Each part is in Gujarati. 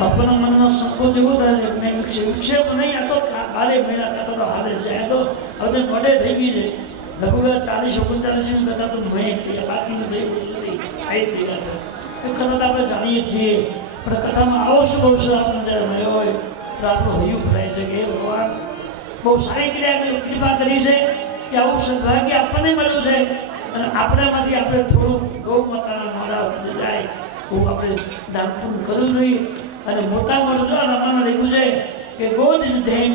બાપાના મનમાં સંકોચ એવો થાય કે મેં વિક્ષેપ નહીં, આ તો બારે મહિના કરતા તો હાલે છે, આ તો હવે મોડે થઈ ગઈ છે. લગભગ 40-39 કરતા તો મેં બાકીનું થઈ ગયું નથી, આ થઈ ગયા એ કદાચ આપણે જાણીએ છીએ. પણ કથામાં આવો શુભ અવસર આપણને જ્યારે મળ્યો હોય તો આપણું હૈયું ભરાય છે કે ભગવાન બહુ સારી ક્રિયા કૃપા કરી છે કે આવું સદભાગ્ય આપણને મળ્યું છે. અને આપણામાંથી આપણે થોડું ગૌ માતાના મોઢા વચ્ચે જાય એવું આપણે દાન કરવું જોઈએ. અને મોટા મોટું જો રામાયણ લખ્યું છે કે ગોદ ધૈન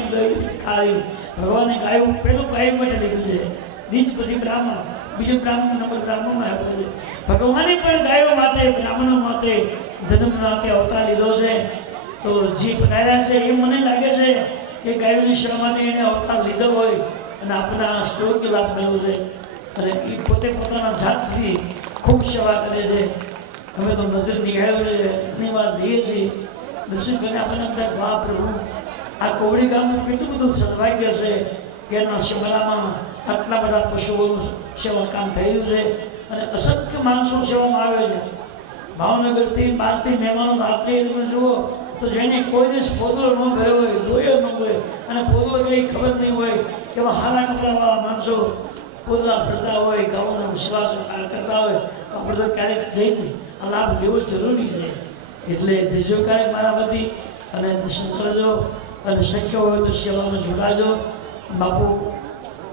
ખાયું, ભગવાને ગાયું પેલું ગાયું માટે લખ્યું છે, બીજ પછી બ્રાહ્મણ, બીજું બ્રાહ્મણ નંબર બ્રાહ્મણમાં આપ્યું છે. ભગવાને પણ ગાયો માટે બ્રાહ્મણો માટે ધર્મ માટે અવતાર લીધો છે. તો જે પધાર્યા છે એ મને લાગે છે કે ગાયોની સેવા માટે એને અવતાર લીધો હોય અને આપણા શ્લોક લાભ મેળવ્યો છે. અને એ પોતે પોતાના જાતથી ખૂબ સેવા કરે છે. અમે તો નજર નિહાળ્યો છે, ઘણી વાર જઈએ છીએ દર્શન કરીને આપણને બધા વાહ પ્રભુ આ કોવડી ગામનું કેટલું બધું સદભાગ્ય છે કે એના શિમલામાં આટલા બધા પશુઓનું સેવા કામ થયેલું છે. અને અસંખ્ય માણસો સેવામાં આવે છે. ભાવનગરથી 12થી મહેમાનો રાત્રે તમે જુઓ તો જેને કોઈ દિવસ પોદળો ન ગયો હોય, જોયો ન હોય અને પોદળો કઈ ખબર નહીં હોય કેવા હારા કપડાવાળા માણસો પોદળા ભરતા હોય, ગામોનો વિશ્વાસ કરતા હોય તો આપણે તો ક્યારેક જઈને આ લાભ લેવો જરૂરી છે. એટલે ત્રીજો ક્યારેક મારા બધી અને દર્શન કરજો અને શક્ય હોય તો સેવામાં જોડાજો. બાપુ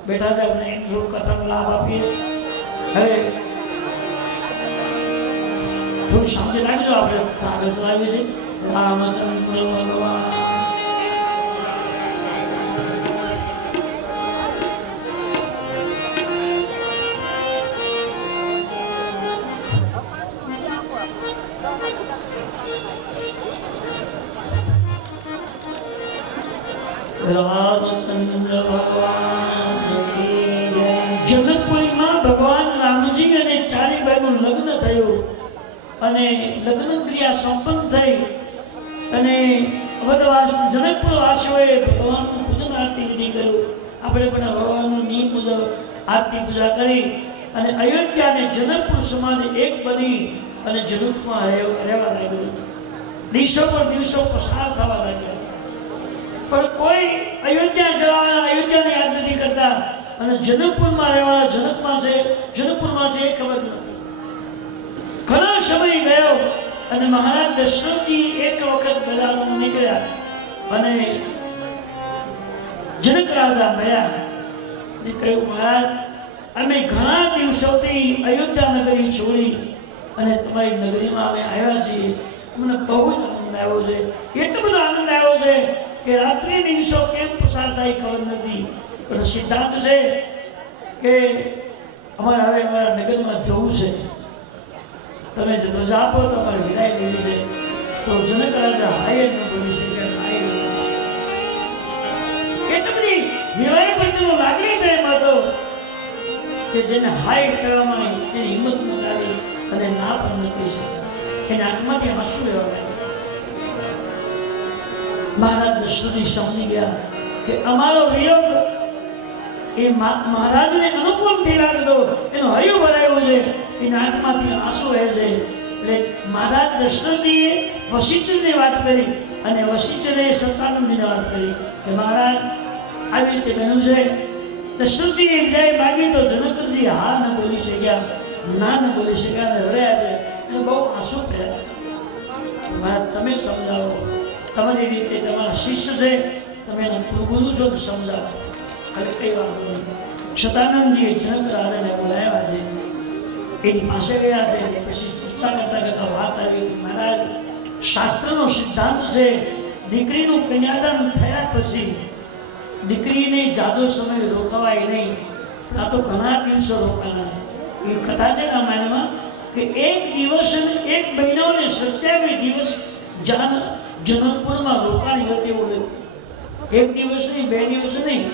બેઠા છે, આપણે એક કથાનો લાભ આપીએ. હવે થોડું શાંતિ રાખજો, આપણે આગળ ચલાવીએ છીએ. રામચંદ્ર ભગવાન રામચંદ્ર ભગવાન જનકપુરીમાં ભગવાન રામજી અને ચારીબાઈનું લગ્ન થયું અને લગ્ન ક્રિયા સંપન્ન થઈ અને જનકપુર વાસીઓએ ભગવાનનું પૂજન આરતી વિધિ કર્યું. આપણે પણ ભગવાનનું નિયમ મુજબ આરતી પૂજા કરી અને અયોધ્યા અને જનકપુર સમાધિ એક બની અને જનકમાં રહેવા લાગ્યું. દિવસો પર દિવસો પસાર થવા લાગ્યા પણ કોઈ અયોધ્યા જવાના અયોધ્યાને યાદ નથી કરતા અને જનકપુરમાં રહેવાના જનકપુરમાં છે એ ખબર નથી. ઘણો સમય ગયો અને મહારાજ દશરથજી એક વખત બજારમાં નીકળ્યા અને જનક રાજા મળ્યા. કહ્યું મહારાજ અમે ઘણા દિવસોથી અયોધ્યા નગરી છોડી અને તમારી નગરીમાં અમે આવ્યા છીએ, મને બહુ આનંદ આવ્યો છે, એટલો બધો આનંદ આવ્યો છે કે રાત્રિ દિવસો કેમ પસાર થાય ખબર નથી. પણ સિદ્ધાંત છે કે અમારે હવે અમારા નગરમાં જવું છે, તમે જો રજા આપો તો અમારે વિદાય લેવી છે. તો જનક રાજા હાય ન બોલી શક્યા, એટલી બધી વિવાહ પ્રત્યેનો લાગણી પ્રેમ હતો કે જેને હાય કહેવામાં આવી તેની હિંમત ન આવી અને ના પણ ન કહી શક્યા. એના આંખમાંથી આંસુ એવા લાગ્યા. મહારાજ દશરથજી સમજી ગયા કે અમારો વિયોગ એ મહારાજને અનુકૂળથી લાગતો, એનો હૈયું ભરાયું છે, એના આંખમાંથી આંસુ વહે છે. એટલે મહારાજ દશરથજીએ વશિષ્ઠને વાત કરી અને વશિષ્ઠને સતાનંદજીને વાત કરી કે મહારાજ આવી રીતે બન્યું છે. દશરથજીએ વિદાય માગી તો જનકજી હા ન બોલી શક્યા, ના ન બોલી શક્યા અને રડ્યા છે. એને બહુ આંસુ થયા. મહારાજ તમે સમજાવો, તમારી રીતે તમારા શિષ્ય છે, તમે એના ગુરુ છો તો સમજાવો. અને કઈ વાત નહીં. સતાનંદજીએ જનક રાજાને બોલાવ્યા છે, એની પાસે ગયા છે. પછી ચર્ચા કરતા વાત આવી કે મહારાજ શાસ્ત્રનો સિદ્ધાંત છે દીકરીનું કન્યાદાન થયા પછી દીકરીને જાદો સમય રોકાવાય નહીં. આ તો ઘણા દિવસો રોકાના. એ કથા છે રામાયણમાં કે એક દિવસ અને એક મહિનો અને 27 દિવસ જનકપુરમાં રોકાણી હતી. એવું એક દિવસ નહીં, 2 દિવસ નહીં,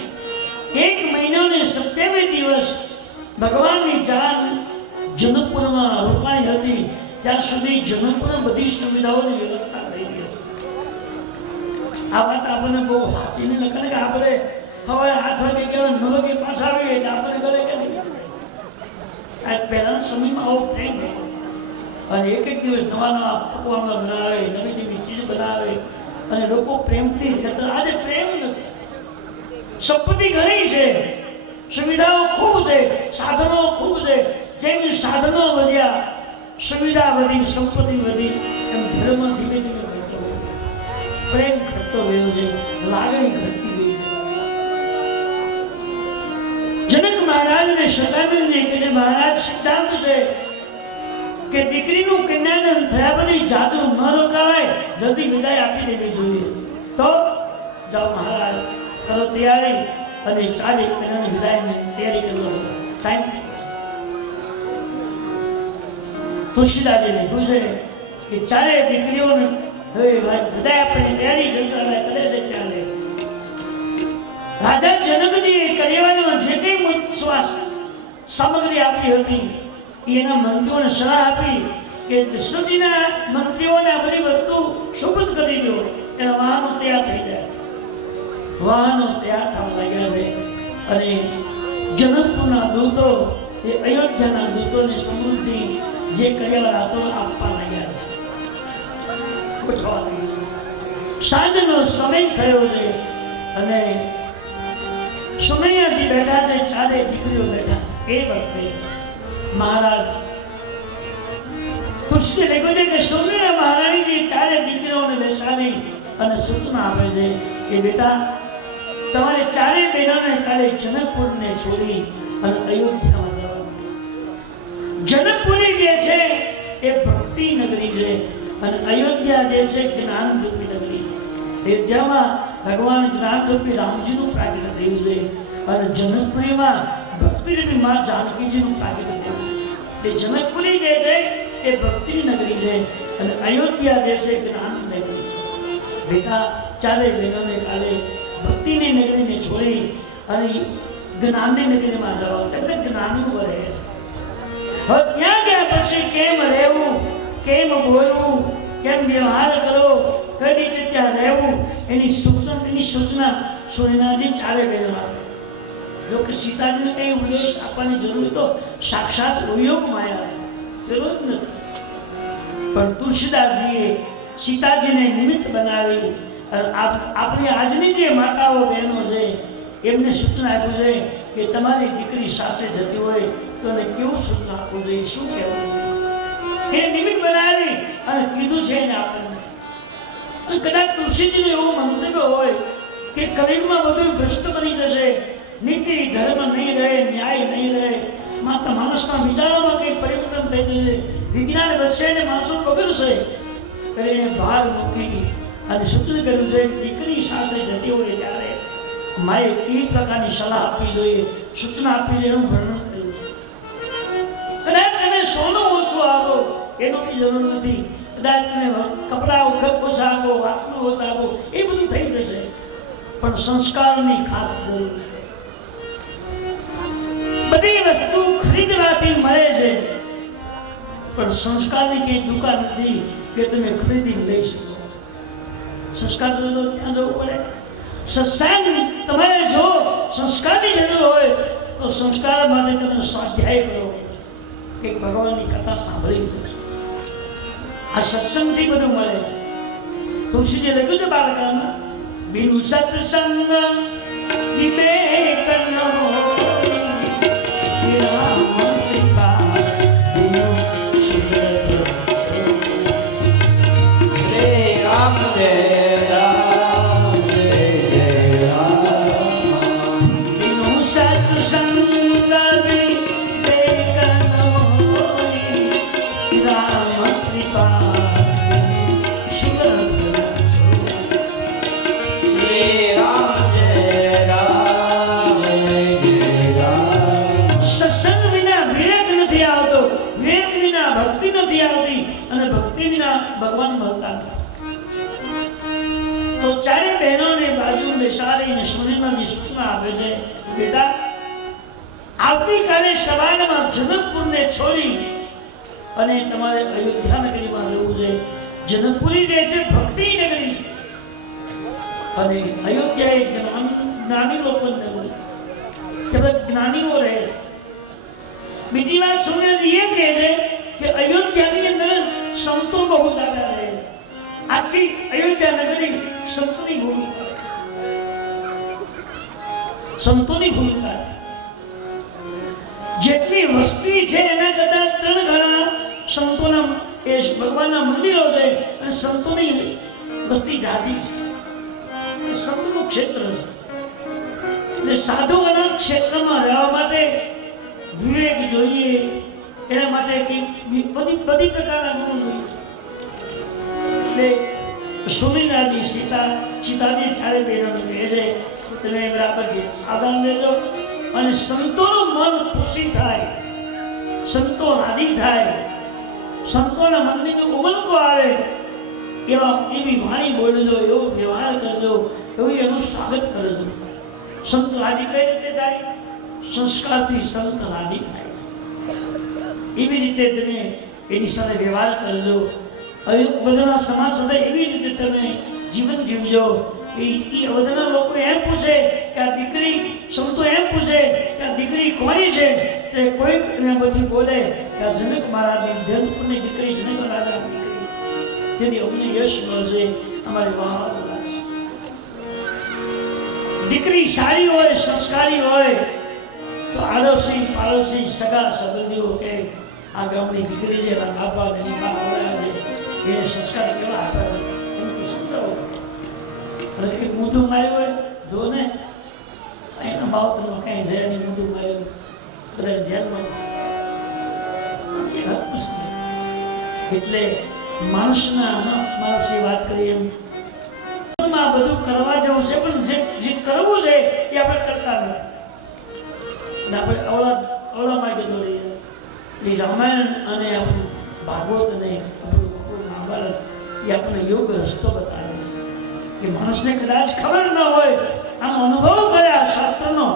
1 મહિનો અને 27 દિવસ ભગવાનની જાન જનકપુરમાં રોકાણી હતી. ત્યાં સુધી જનકપુરમાં બધી સુવિધાઓની વ્યવસ્થા થઈ ગઈ. આ વાત આપણને બહુ સાચી નહીં લખે કે આપણે હવે 8 વાગે ગયા 9 વાગે પાછા આવીએ એટલે આપણને કરે કે નહીં. આ પહેલાના સમયમાં આવો પ્રેમ અને એક દિવસ નવા પકવાનો બનાવે, નવી નવી ચીજ બનાવે અને લોકો પ્રેમથી રહેતા. આજે પ્રેમ નથી. સંપત્તિ ઘણી છે, સુવિધાઓ ખૂબ છે, સાધનો ખૂબ છે. જેમ સાધનો વધ્યા, સુવિધા વધી, સંપત્તિ વધી, એમ ધર્મ ધીમે ધીમે ઘટતો ગયો, પ્રેમ ઘટતો ગયો છે, લાગણી ઘટતી ગઈ છે. જનક મહારાજને શતાનંદજી કે જે મહારાજ સિદ્ધાંત છે કે દીકરીનું કન્યાદાન થયા પછી જાદુ ન રોકાય, જલ્દી વિદાય આપી દેવી જોઈએ. તો જાઓ મહારાજ, કરો તૈયારી અને 4 મહિનાની વિદાયની તૈયારી કરો. ટાઈમ તુલસીદાસજીને પૂછે કે 4 દીકરીઓને હવે વિદાય આપવાની તૈયારી જનતા કરે છે. ત્યારે રાજા જનકજીએ કરિયાવરમાં જે કંઈ સામગ્રી આપી હતી એના મંત્રીઓને સલાહ આપી કે દશરથજીના મંત્રીઓને આ બધી વસ્તુ સુપરત કરી દો, એના વાહનો તૈયાર થઈ જાય. વાહનો તૈયાર થવા લાગ્યા છે અને જનકપુરના દૂતો એ અયોધ્યાના દૂતોને સમૃદ્ધિ જે કરિયાવર હતો આપવા લાગ્યા છે. સાંજનો સમય થયો છે અને સુમૈયાજી બેઠા છે, 4 દીકરીઓ બેઠા. એ વખતે મહારાજ તુલસીને લખ્યું છે કે સુમૈયા મહારાણીજી 4 દીકરીઓને બેસાડી અને સૂચના આપે છે કે બેટા, તમારે 4 બહેનોને કાલે જનકપુરને છોડી અને અયોધ્યામાં જવાનું. જનકપુરી જે છે એ ભક્તિ નગરી છે અને અયોધ્યા જે છે જ્ઞાન રૂપી નગરી છે. અયોધ્યામાં ભગવાન જ્ઞાન રૂપી રામજીનું પ્રાગટ્ય થયું છે અને જનકપુરીમાં ભક્તિરૂપી માં જાનકીજીનું પ્રાગટ્ય થયું છે. એ જનકપુરી જે છે એ ભક્તિની નગરી છે અને અયોધ્યા જે છે જ્ઞાનની નગરી છે. બેટા, 4 બહેનોને કાલે ભક્તિની નગરીને છોડી અને જ્ઞાનની નગરીમાં જવાનું. એટલે જ્ઞાની રહે છે. હવે ત્યાં ગયા પછી કેમ રહેવું, કેમ બોલવું, કેમ વ્યવહાર કરવો, કઈ રીતે ત્યાં રહેવું, એની સૂચના સોનીનાજી 4 બહેનો આપે. જો કે સીતાજીને કઈ ઉપદેશ આપવાની જરૂર તો સાક્ષાત યોગ માયા જરૂર જ નથી, પણ તુલસીદાસજીએ સીતાજીને નિમિત્ત બનાવી આપણી આજની જે માતાઓ બહેનો છે એમને સૂચના આપ્યું છે કે તમારી દીકરી સાથે જતી હોય તો એને કેવું સૂચના આપવું જોઈએ, શું કહેવું જોઈએ, એ નિમિત્ત બનાવી અને કીધું છે એને આપણને. અને કદાચ તુલસીજીનું એવું મંતવ્ય હોય કે કલિયુગમાં બધું ભ્રષ્ટ બની જશે, નીતિ ધર્મ નહીં રહે, ન્યાય નહીં રહે, માત્ર માણસના વિચારોમાં કંઈ પરિવર્તન થઈ જશે, વિજ્ઞાન વધશે ને માણસો બગડશે, એને ભાર મૂકી અને સૂચન કર્યું છે દીકરી સાથે જતી હોય ત્યારે માએ કેવી પ્રકારની સલાહ આપવી જોઈએ, સૂચના આપવી જોઈએ, એનું વર્ણન કર્યું છે. કદાચ તમે સોનું ઓછું આપો એનો કઈ જરૂર નથી, કદાચ તમે કપડા ઓછા આપો, આટલું ઓછા આપો, એ બધું થઈ જશે, પણ સંસ્કારની ખાસ જરૂર છે. બધી વસ્તુ ખરીદવાથી મળે છે પણ સંસ્કારની કઈ દુકાન નથી કે તમે ખરીદીને લઈ શકો. સંસ્કાર તો ત્યાં જવું પડે. સત્સંગ તમારે જો સંસ્કારની જરૂર હોય તો સંસ્કાર માટે તમે સ્વાધ્યાય કરો, એક ભગવાનની કથા સાંભળી પડશે. આ સત્સંગથી બધું મળે છે. તુલસીજી લખ્યું છે બાળકામાં, બિન સત્સંગ વિવેક ન ભગવાન મળતા. તો 4 બહેનોને બાજુ બેસાડીને સુનિમાની સૂચના આપે છે, બેટા, આવતીકાલે સવારમાં જનકપુરને છોડી અને તમારે અયોધ્યા નગરીમાં રહેવું છે. જનકપુરી જે છે ભક્તિની નગરી છે અને અયોધ્યા એ જ્ઞાની લોકોની નગરી, ત્યારે જ્ઞાનીઓ રહે. બીજી વાત સુનિયાજી એ કહે છે કે અયોધ્યાની અંદર સંતો બહુ જ્યાદા રહે, આખી અયોધ્યા નગરી સંતોની ભૂમિકા, સંતોની ભૂમિકા છે. જેટલી વસ્તી છે એના કરતા 3 ગણા સંતોના એ ભગવાનના મંદિરો છે અને સંતોની વસ્તી જાતિ છે. એ સંતોનું ક્ષેત્ર છે. એટલે સાધુઓના ક્ષેત્રમાં રહેવા માટે વિવેક જોઈએ, એના માટે બધી પ્રકારના ગુણ જોઈએ. એટલે સુમિનાની સીતાજી 4 બહેનોને કહે છે તમે બરાબર સાધન લેજો અને સંતોનું મન ખુશી થાય, સંતો રાજી થાય, સંતોના મનની જો ઉમંગો આવે એવી વાણી બોલજો, એવો વ્યવહાર કરજો, એવું એનું સ્વાગત કરજો. સંત રાજી કઈ રીતે થાય? સંસ્કારથી સંત રાજી થાય. એવી રીતે તમે એની સાથે વ્યવહાર કરજો. બધાના સમાજ સાથે એવી રીતે તમે જીવન જીવજો. બધાના લોકો એમ પૂછે કે આ દીકરી, સંતો એમ પૂછે કે આ દીકરી કોની છે? તે કોઈક એને બધી બોલે કે આ જનક મહારાજની ધનપુરની દીકરી, જનક રાજાની દીકરી, જેની અમને યશ મળશે, અમારી વાહ. દીકરી સારી હોય, સંસ્કારી હોય તો આડોશી પાડોશી સગા સંબંધીઓ કે આ ગામની દીકરી છે, એના બાપા એની બા આવડ્યા છે, એને સંસ્કાર કેવા આપ્યા એમ સમજાવો. અને કંઈક ઊંધું માર્યું હોય જો ને, એના બાવતરમાં કઈ છે નહીં, ઊંધું માર્યું બધા જેલમાં. એટલે માણસના માણસે વાત કરી એમ બધું કરવા જવું છે, પણ જે કરવું છે એ આપણે કરતા નથી. આપણે અવળા માર્ગે દોડી જાય. રામાયણ અને આપણું ભાગવત અને આપણું મહાભારત એ આપણને યોગ રસ્તો બતાવે કે માણસને કદાચ ખબર ન હોય, આનો અનુભવ કર્યા શાસ્ત્રનો,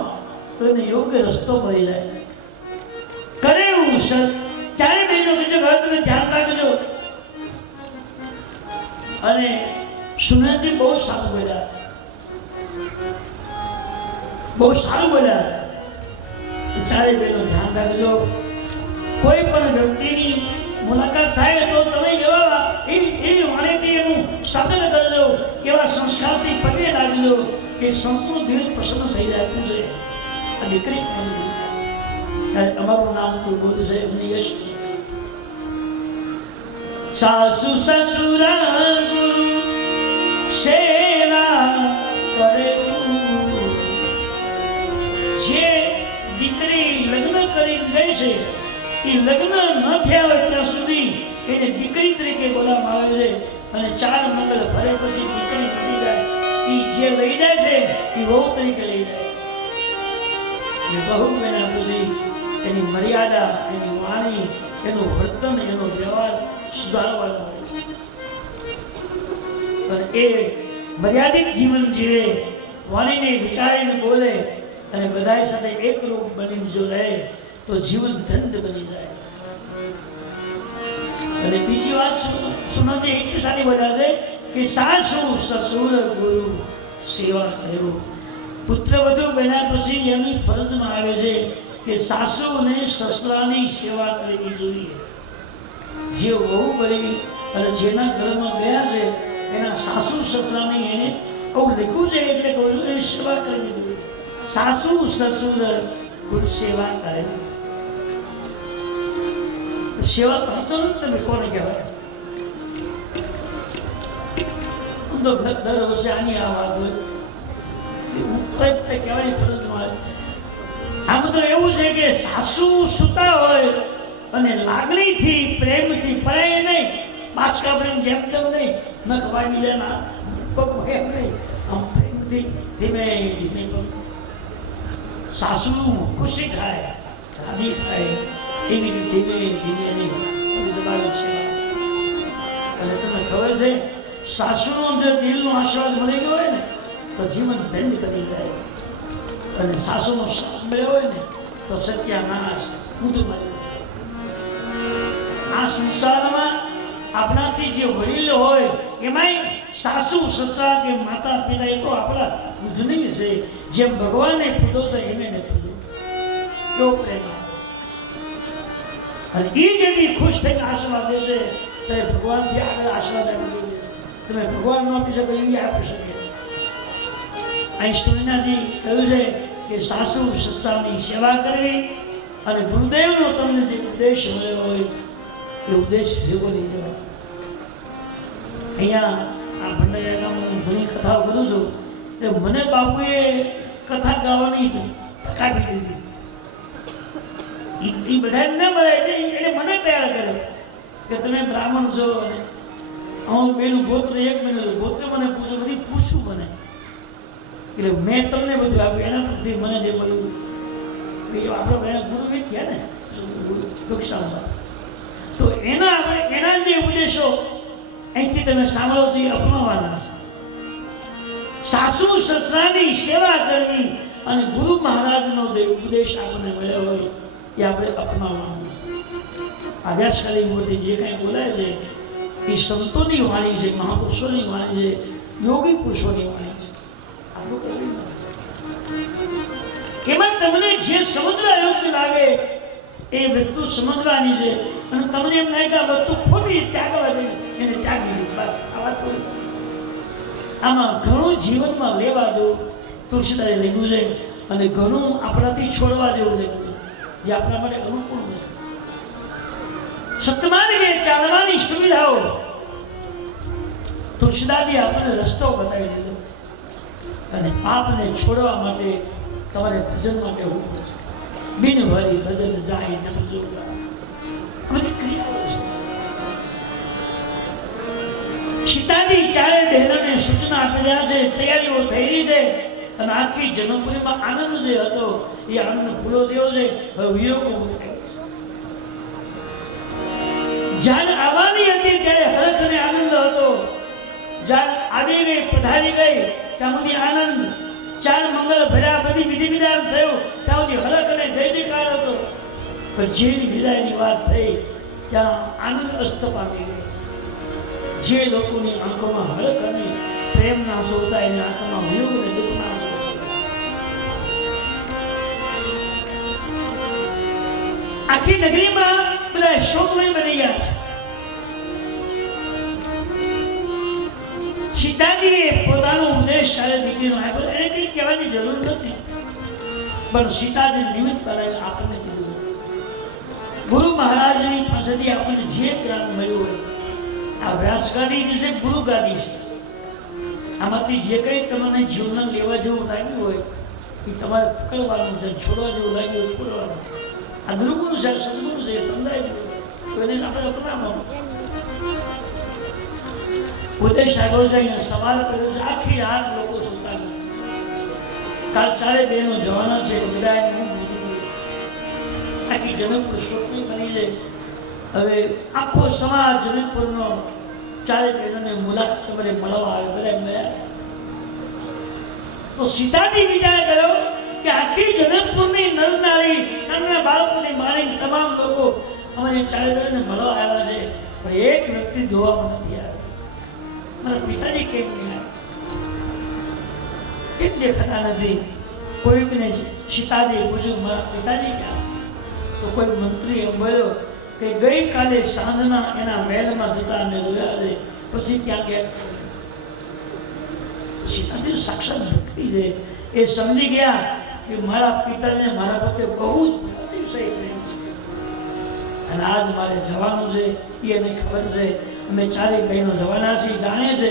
તો એને યોગ્ય રસ્તો મળી જાય. કરે એવું 4 બહેનો કીધું હવે તમે ધ્યાન રાખજો. અને સુનંદજી બહુ સારું બોલ્યા, બહુ સારું બોલ્યા. 4 બહેનો ધ્યાન રાખજો. કોઈ પણ વ્યક્તિની મુલાકાત થાય તો તમે એવી વાણીથી એનું સ્વાગત કરજો, એવા સંસ્કારથી પગે લાગજો કે સંતનું દિલ પ્રસન્ન થઈ જાય. પૂછે આ દીકરી કોની? અમારું નામ કોઈ બોલે છે એમની યશ. સાસુ સસુરા ગુરુ સેવા કરે. જે દીકરી લગ્ન કરીને ગઈ છે એ લગ્ન ન થયા હોય ત્યાં સુધી એને દીકરી તરીકે બોલાવવામાં આવે છે. અને 4 મંગળ ભરે પછી દીકરી મળી જાય એ જે લઈ જાય છે એ વહુ તરીકે લઈ જાય. બહુ મહિના પછી એની મર્યાદા, એની વાણી, એનું વર્તન, એનો વ્યવહાર સુધારવાનો. અને એ મર્યાદિત જીવન જીવે, વાણીને વિચારીને બોલે અને બધા સાથે એકરૂપ બનીને જો રહે તો જીવન ધન્ય બની જાય. અને બીજી વાત સુનંદજી એટલી સારી બોલ્યા છે કે સાસુ સસુર ગુરુ સેવા કરવું. પુત્ર વધુ બન્યા પછી એની ફરજમાં આવે છે કે સાસુ અને સસરાની સેવા કરવી જોઈએ. જે વહુ કરી અને જેના ઘરમાં ગયા છે એના સાસુ સસરાની એને આવું લખ્યું છે એટલે કહું એની સેવા કરવી જોઈએ. સાસુ સસુર ગુરુ સેવા કરે. સેવા કરતો નથી તમે કોને કહેવાય? તો દર વર્ષે આની આ વાત હોય કહેવાની ફરજમાં આવે. આ બધું એવું છે કે સાસુ સુતા હોય અને લાગણીથી, પ્રેમથી, પરાય નહીં, બાચકા પ્રેમ જેમ તેમ નહીં, નખ વાગી જાય ના એમ નહીં, આમ પ્રેમથી ધીમે ધીમે સાસુનું ખુશી થાય, રાજી થાય એવી ધીમે ધીમે દબાવી છે. અને તમને ખબર છે સાસુનો જે દિલનો આશીર્વાદ મળી ગયો હોય ને તો જીવન ધન્ય કરી જાય. અને સાસુનો સાથ મળ્યો હોય ને તો સત્યાનાશ ઊંધું મારી. આ સંસારમાં આપણાથી જે વડીલો હોય એમાંય સાસુ સસરા કે માતા પિતા એ તો આપણા પૂજનીય છે. જેમ ભગવાનને પૂજો છે એને પૂજો. કેવો પ્રેમ! અને એ જેથી ખુશ થઈને આશીર્વાદ દેશે ત્યારે ભગવાનથી આગળ આશીર્વાદ આપી. તમે ભગવાન ન આપી શકો એવી આપી શકે. અહીં સ્ટોરીનાથી કહ્યું છે કે સાસુ સસરાની સેવા કરવી અને ગુરુદેવનો તમને જે ઉપદેશ મળ્યો હોય એ ઉપદેશ ભેગો લઈ જવા. અહીંયા આ ભંડારા ગામમાં ઘણી કથાઓ કરું છું કે મને બાપુએ કથા ગાવાની તક આપી દીધી. એ બધા ના મળે એને મને તૈયાર કર્યો કે તમે બ્રાહ્મણ છો અને હું બેનું ગોત્ર એક બેનું ગોત્ર મને પૂછો બધી પૂછવું મને એટલે મેં તમને બધું આપ્યું એના પરથી મને જે મળ્યું આપણો ગુરુ બી ગયા ને દુઃખામાં તો એના આપણે એના જે ઉપદેશો અહીંથી તમે સાંભળો છો એ અપનાવવાના છે. સાસુ સસરાની સેવા કરવી અને ગુરુ મહારાજનો જે ઉપદેશ આપણને મળ્યો હોય એ આપણે અપનાવવાનું. અભ્યાસકારી મોટી જે કંઈ બોલાય છે એ સંતોની વાણી છે, મહાપુરુષોની વાણી છે, યોગી પુરુષોની વાણી છે. એમાં તમને જે સમજવા યોગ્ય લાગે એ વસ્તુ સમજવાની છે અને તમને એમ લાગે કે આ વસ્તુ ખોટી ત્યાગવા જોઈએ એને ત્યાગી બસ આ વાત થોડી. આમાં ઘણું જીવનમાં લેવા દો તુલસીદાસે લખ્યું છે અને ઘણું આપણાથી છોડવા જેવું લખ્યું જે આપણા માટે અનુકૂળ છે. સત્યમાર્ગે ચાલવાની સુવિધાઓ તુલસીદાસે આપણને રસ્તો બતાવી દીધો અને પાપને છોડવા માટે તમારે ભજન માટે હોવું પડશે. બિનવારી ભજન જાય નમજો બધી ક્રિયાઓ છે. સીતાજી ચારે બહેનોને સૂચના આપી રહ્યા છે, તૈયારીઓ થઈ રહી છે અને આખી જન્મપુરીમાં આનંદ જે હતો એ આનંદ ભૂલો થયો છે. હવે વિયોગ ઉભો થયો છે. જ્યારે આવવાની હતી ત્યારે હરખ અને આનંદ હતો. જ્યારે આવી ગઈ પધારી ગઈ ત્યાં આનંદ ચાર મંગળ ભર્યા બધી વિધિ વિધાન થયું ત્યાં હરખ અને જય જયકાર હતો. પણ જે વિદાયની વાત થઈ ત્યાં આનંદ અસ્ત પામી ગયો. જે લોકોની આંખોમાં હરખ અને પ્રેમના આંસુ હતા એની આંખોમાં વિયોગ અને દુઃખના આંસુ. આખી નગરીમાં બધા શોકમય બની ગયા છે. સીતાજીએ પોતાનો ઉપદેશ ચાલે દીકરીનો આપ્યો. એને કંઈ કહેવાની જરૂર નથી પણ સીતાજી નિમિત્ત બનાવી આપણને કીધું. ગુરુ મહારાજની પાસેથી આપણને જે જ્ઞાન મળ્યું હોય આ વ્યાસગાદી છે, ગુરુ ગાદી છે. આમાંથી જે કંઈ તમને જીવન લેવા જેવું લાગ્યું હોય એ તમારે પકડવાનું છે, છોડવા જેવું લાગ્યું હોય છોડવાનું. આ ગુરુગુરુ છે, સદગુરુ છે, સમજાય છે તો એને આપણે અપનાવવાનું. પોતે સાગર જઈને સવાલ કર્યો છે. આખી રાત લોકો સુતા નથી. કાલ ચારે બહેનો જવાના છે બધા આખી જનકપુર શોષણી કરી છે. હવે આખો સમાજ જનકપુરનો ચારે બહેનોને મુલાકાત તમારે મળવા આવે બધા મળ્યા. તો સીતાજી વિચાર કર્યો કે આખી જનકપુરની નર નારી નાના બાળકોની મારી તમામ લોકો અમારી ચારે બહેનોને મળવા આવ્યા છે પણ એક વ્યક્તિ જોવામાં નથી આવ્યો. મારા પિતાજી કેમ નહીં કેમ દેખાતા નથી? કોઈને સીતાજી પૂછ્યું મારા પિતાજી ક્યાં? તો કોઈ મંત્રી એમ બોલ્યો કે ગઈકાલે સાંજના એના મહેલમાં જતા અમે જોયા છે પછી ક્યાં ગયા. સીતાજી સાક્ષાત શક્તિ છે. એ સમજી ગયા કે મારા પિતાને મારા પ્રત્યે બહુ જ અતિશય પ્રેમ છે અને આજ મારે જવાનું છે એ એને ખબર છે. અમે ચારે બહેનો જવાના છીએ, જાણે છે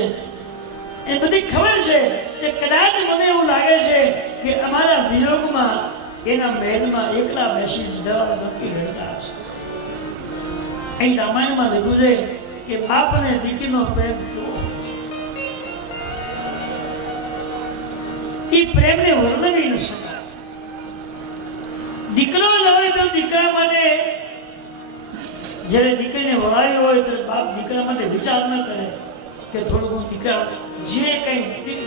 એ બધી ખબર છે કે કદાચ મને એવું લાગે છે કે અમારા વિયોગમાં એના મહેલમાં એકલા બેસી જવા નથી રડતા હશે. અહીં રામાયણમાં લખ્યું છે કે બાપ અને દીકરીનો પ્રેમ જુઓ. એ પ્રેમને વર્ણવી ન શકાય. દીકરો હોય તો દીકરા માટે જ્યારે દીકરીને વળાવી હોય તો બાપ દીકરા માટે વિચાર ન કરે કે થોડું દીકરા જે કંઈ દીકરી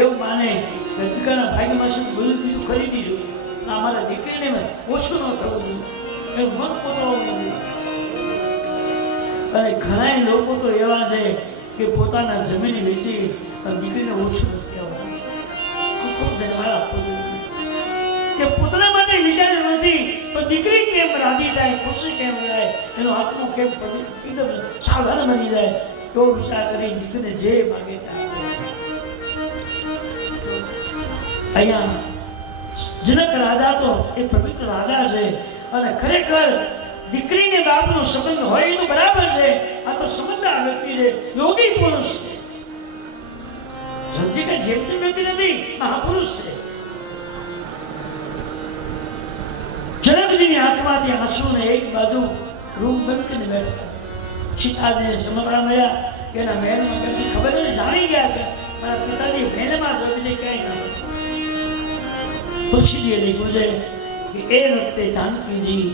એવું માને કે દીકરાના ભાગ્યમાં શું બધું બીજું ખરીદી જોઈએ અમારા દીકરીને ઓછું ન થવું જોઈએ એવું મન પોતાવું જોઈએ. અને ઘણા લોકો તો એવા છે કે પોતાના જમીન વેચી દીકરીને ઓછું નથી કહેવાય કે પોતાના માટે વિચાર્યું નથી પણ દીકરી કેમ રાજી થાય, ખુશી કેમ જાય, એનો આત્મો કેમ એકદમ સાધારણ બની જાય, એવો વિચાર કરી દીકરીને જે માગે અહીંયા જનક રાજા તો એ પવિત્ર રાજા છે અને ખરેખર દીકરીને બાપનો સંબંધ હોય એ તો બરાબર છે. આ તો સમજદાર વ્યક્તિ છે, યોગી પુરુષ છે. જલ્દી કઈ જેમતી વ્યક્તિ નથી, મહાપુરુષ છે. જનકજીની આંખમાંથી આંસુને એક બાજુ રૂમ બંધ કરીને બેઠા. સીતાજીને સમાચાર મળ્યા કે એના મહેલમાં કઈ ખબર નથી, જાણી ગયા કે મારા પિતાજી મહેલમાં જોઈને કઈ ના તુલસીજીએ લખ્યું છે કે એ વખતે જાનકીજી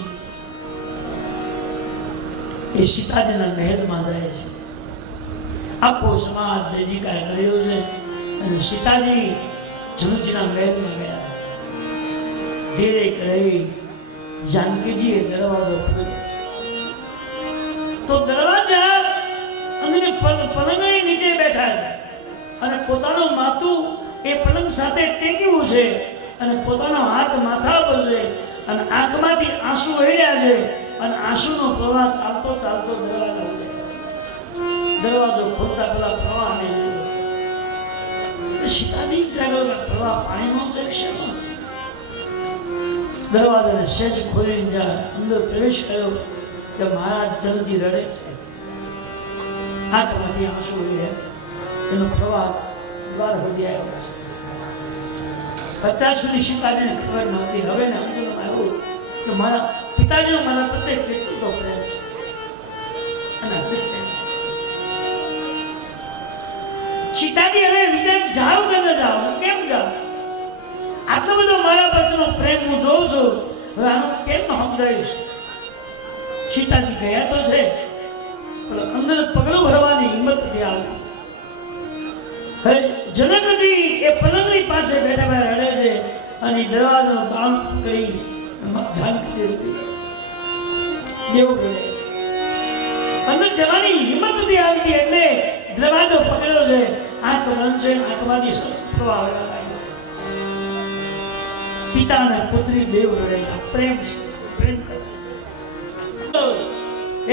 એ સીતાજીના મહેલમાં જાય છે. આખો સમાજ દેજીકાર કર્યો છે અને સીતાજી જનકજીના મહેલમાં ગયા. ધીરે કરી જાનકીજીએ દરવાજો ખોલ્યો તો દરવાજા અંદર પલંગની નીચે બેઠા છે અને પોતાનું માથું એ પલંગ સાથે ટેક્યું છે અને પોતાનો હાથ માથા પર છે અને આંખમાંથી આંસુ વહેર્યા છે અને આંસુનો પ્રવાહ ચાલતો ચાલતો દરવાજો ખોલતા પેલા પ્રવાહને સીતાજી જાગૃત પ્રવાહ પાણીનો છે કે શેનો? દરવાજાને સેજ ખોલીને જ્યાં અંદર પ્રવેશ કર્યો કે મહારાજ જલ્દી રડે છે, આંખમાંથી આંસુ વહેર્યા, એનો પ્રવાહ દ્વાર સુધી આવ્યો છે. અત્યાર સુધી સીતાજીને ખબર નહોતી, હવે ને અંદરમાં આવ્યું કે મારા પિતાજીનો મારા પ્રત્યે કેટલો પ્રેમ છે અને સીતાજી હવે વિદેશ જાવ કે ન જાવ, કેમ જાવ? આટલો બધો મારા પ્રત્યેનો પ્રેમ હું જોઉં છું, હવે આનું કેમ સમજાવીશ? સીતાજી ગયા તો છે પણ અંદર પગલું ભરવાની હિંમત નથી આવતી. હવે જનકજી એ પલંગની પાસે બેઠા બેઠા રડે છે અને દરવાજાનો બાણ કરી જાનકી દેવું રડે. અંદર જવાની હિંમત નથી આવતી એટલે દરવાજો પકડ્યો છે, આંખ બંધ છે, આંખમાંથી પ્રવાહ આવ્યો. પિતા અને પુત્રી બેવ રડેલા, પ્રેમ છે, પ્રેમ કરે.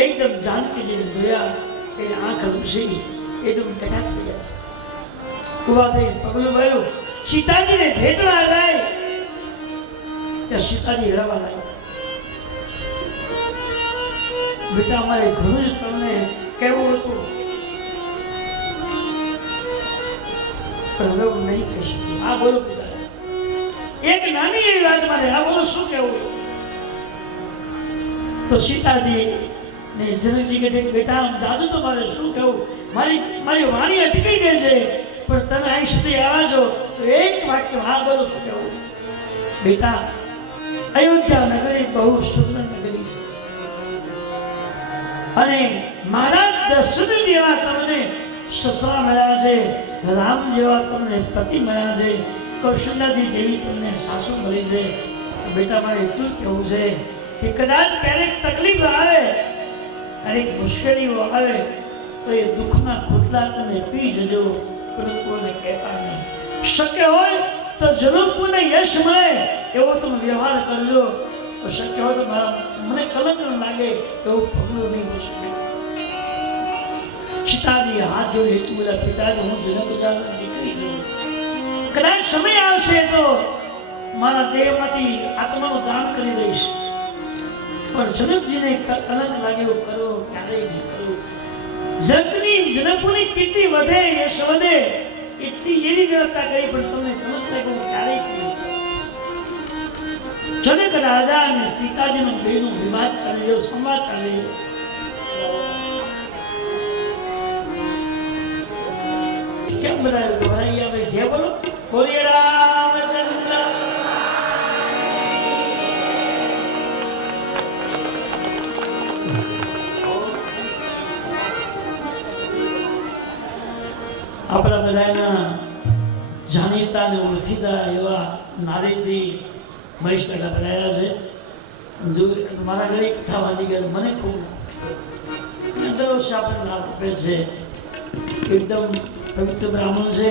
એકદમ જાનકીજીને જોયા કે આંખ લૂસી એકદમ બેઠા થઈ ગયા. ઉભા થઈ પગલું ભર્યું, સીતાજીને ભેટવા જાય ત્યાં સીતાજી રવા લાગ્યા. બેટા અમારે ઘણું જ તમને કહેવું હતું પણ હવે હું નહીં કહી શકું. આ બોલો પિતા, એક નાની એવી વાત મારે આ બોલો શું કહેવું? તો સીતાજી ને જનકજી કહે બેટા દાદુ તો મારે શું કહેવું, મારી વાણી અટકી ગઈ છે પણ તમે અહીં સુધી આવ્યા છો તો એક વાક્ય હા બોલો શું કહેવું? બેટા અયોધ્યા નગરી બહુ સુંદર નગરી છે અને મારા દશરથ જેવા તમને સસરા મળ્યા છે, રામ જેવા તમને પતિ મળ્યા છે, કૌશલ્યાજી જેવી તમને સાસુ મળી છે. બેટા મારે એટલું કહેવું છે કે કદાચ ક્યારેક તકલીફ આવે, ક્યારેક મુશ્કેલીઓ આવે તો એ દુઃખના ખોટલા તમે પી જજો, પરંતુ એને કહેતા નહીં. શક્ય હોય તો જનકપુરને યશ મળે એવો તમે વ્યવહાર કરજો, તો શક્ય હોય તો મને કલંક ન લાગે એવું પગલું નહીં હોઈ શકે. સીતાજી હાથ જોડી એટલું બોલ્યા, પિતાજી હું જનકપુરના દીકરી છું, કદાચ સમય આવશે તો મારા દેહમાંથી આત્માનું દાન કરી દઈશ, પણ જનકજીને કલંક લાગે એવું કરો ક્યારેય નહીં કરું. જનકપુરની કીર્તિ વધે, યશ વધે એટલી એવી વ્યવસ્થા કરી પણ તમને કલંક લાગે એવું ક્યારેય નહીં. જનક રાજા અને પિતાજીનો બેનો વિવાદ ચાલી રહ્યો, સંવાદ ચાલી રહ્યો. કેમ બધા ગભરાઈ આવે? જે બોલો બોલીએ રામચંદ્ર. આપણા બધાના જાણીતા ને ઓળખીતા એવા નારેન્દ્રી મહેશ કાકા બનાવ્યા છે. મારા ઘરે કથા વાંચી ગયા, મને ખૂબ દર વર્ષે આપણને લાભ આપે છે. એકદમ પવિત્ર બ્રાહ્મણ છે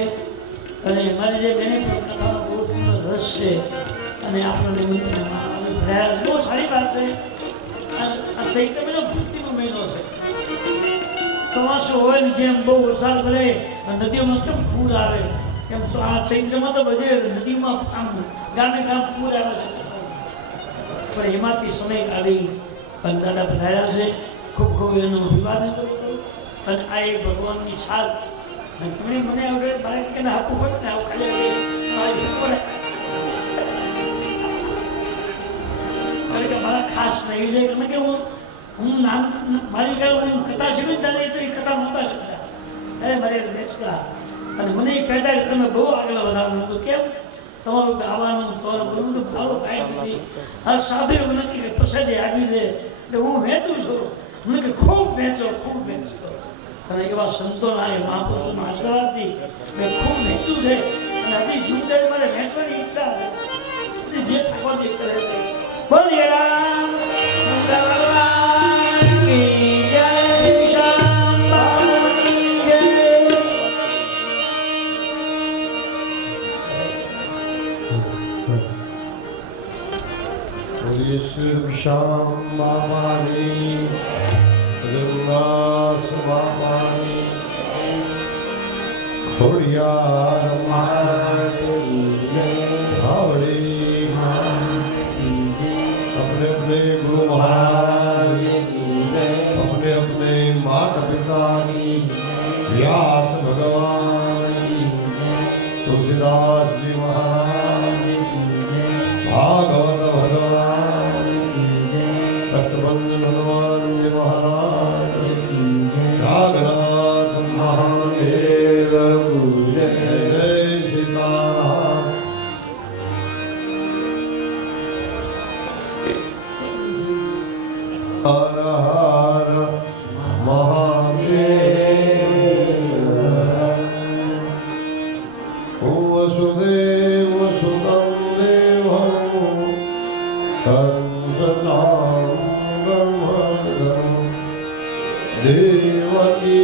અને મારી જે બેને પણ કથાનો બહુ સુંદર રસ છે અને આપણને બહુ સારી વાત છે. આ ચૈત્ર મહિનો ભક્તિનો મહિનો છે. ચોમાસું હોય ને જેમ બહુ વરસાદ પડે નદીઓમાં કેમ પૂર આવે એમ તો આ ચૈત્રમાં તો બધે નદીમાં આમ ગામે ગામ પૂર આવે છે. પણ એમાંથી સમય કાઢી અને દાદા પધાર્યા છે. ખૂબ ખૂબ એનું અભિવાદન કરું છું. અને આ એ ભગવાનની સાથ અને તમે મને હવે મારે કે આપવું પડે ને આવું ખાલી પડે કારણ કે મારા ખાસ નહીં છે એટલે કે હું નામ મારી હું કથા શીખી ચાલે તો એ કથા નહોતા શીખતા અરે મારે બેસતા અને મને એ કહેતા કે તમે બહુ આગળ વધારવાનું હતું. કેમ તમારું ગાવાનું તમારું બધું ભાવો કાંઈ નથી. આ સાધુ એવું નથી કે પ્રસાદે આવી દે એટલે હું વહેતું છું. મને કે ખૂબ વહેંચો અને એવા સંતોના એ મહાપુરુષોના આશીર્વાદથી મેં ખૂબ વહેંચ્યું છે. અને હજી જીવન મારે વહેંચવાની ઈચ્છા છે. જે ઠાકોરજી કરે છે બોલીએ રામ શ્યામ બાબાની રંગાસ બાબાની ખોડિયાર ભાવડી अपने अपने गुरु महाराज अपने अपने माता पिता व्यास भगवान तुलसीदास जी महाराज भागवत भगवान कटबंधन हनुमान जी महाराज जागन्नाथ महादेव जय सीताराम। हर हर महादेव वसुदेव सुतं देवं कंसचाणूरमर्दनं देवकी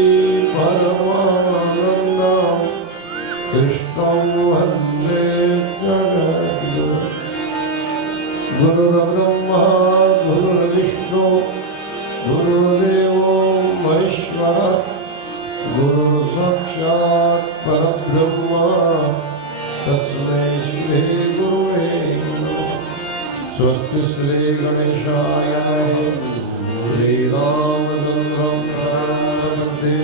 परमानन्दं कृष्णं वन्दे जगद्गुरुं। गुरुर्ब्रह्मा गुरुर्विष्णु गुरुर्देवो महेश्वरः गुरुर्साक्षात् परब्रह्म तस्मै श्री गुरुवे नमः। स्वस्ति श्री गणेशाय श्रीरामचन्द्रं प्रपद्ये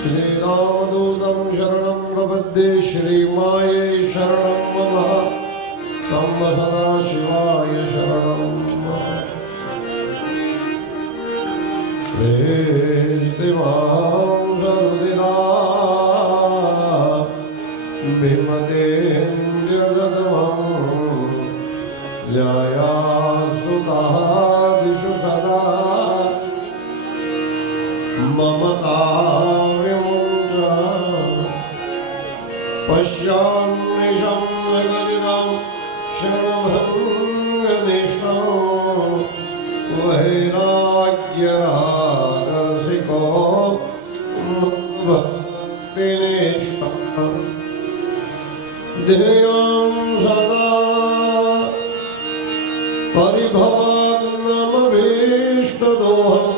श्रीरामदूतं शरणं प्रपद्ये श्रीमायै शरणं मम तम सदा शिवाय शरणं मम। देवां सर्वदिना विमतेन्द्रगतमं जयासुतादिषु सदा ममताविमुञ्च पश्याम्यशं जगदिदं शरणभङ्गनिष्ठं वैराग्यरागरसिको भक्तिनिष्ठं ध्येयं सदा परिभवाग्नमभीष्टदोहं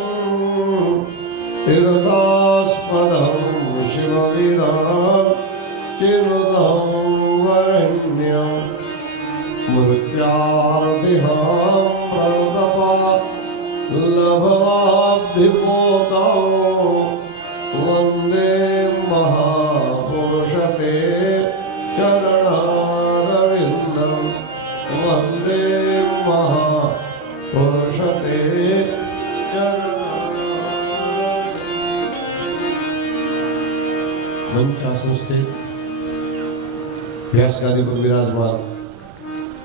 तीर्थास्पदं शिववीरं चिरुतं वरेण्यं मृत्यार्तिहं प्रणतपा लभवाब्धिपोतौ वन्दे महापुरुषते चरणारविन्दं वन्दे महापुरुषते મંચાસન સ્થિત વ્યાસ ગાદી પર વિરાજમાન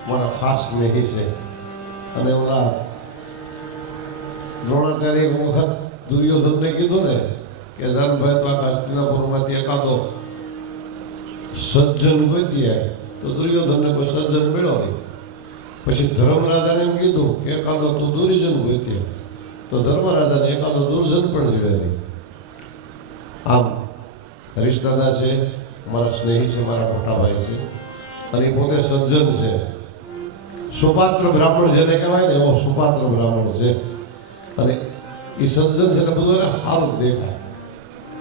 મારા ખાસ સ્નેહી છે અને ઓલા દ્રોણાચાર્ય એક વખત દુર્યોધનને કીધું ને કે ધનભાઈ તો આખા હસ્તિનાપુરમાંથી એકાદો સજ્જન ગોતીએ તો દુર્યોધનને કોઈ સજ્જન મળ્યો નહીં. પછી ધર્મરાજાને એમ કીધું કે એકાદો તું દુર્જન ગોતીએ તો ધર્મરાજાને એકાદો દુર્જન પણ જીવે નહીં. આમ હરીશ દાદા છે મારા સ્નેહી છે, મારા મોટા ભાઈ છે અને એ પોતે સજ્જન છે. સુપાત્ર બ્રાહ્મણ જેને કહેવાય ને એવો સુપાત્ર બ્રાહ્મણ છે. અને એ સજ્જન છે ને બધું એને હાલ દેખાય.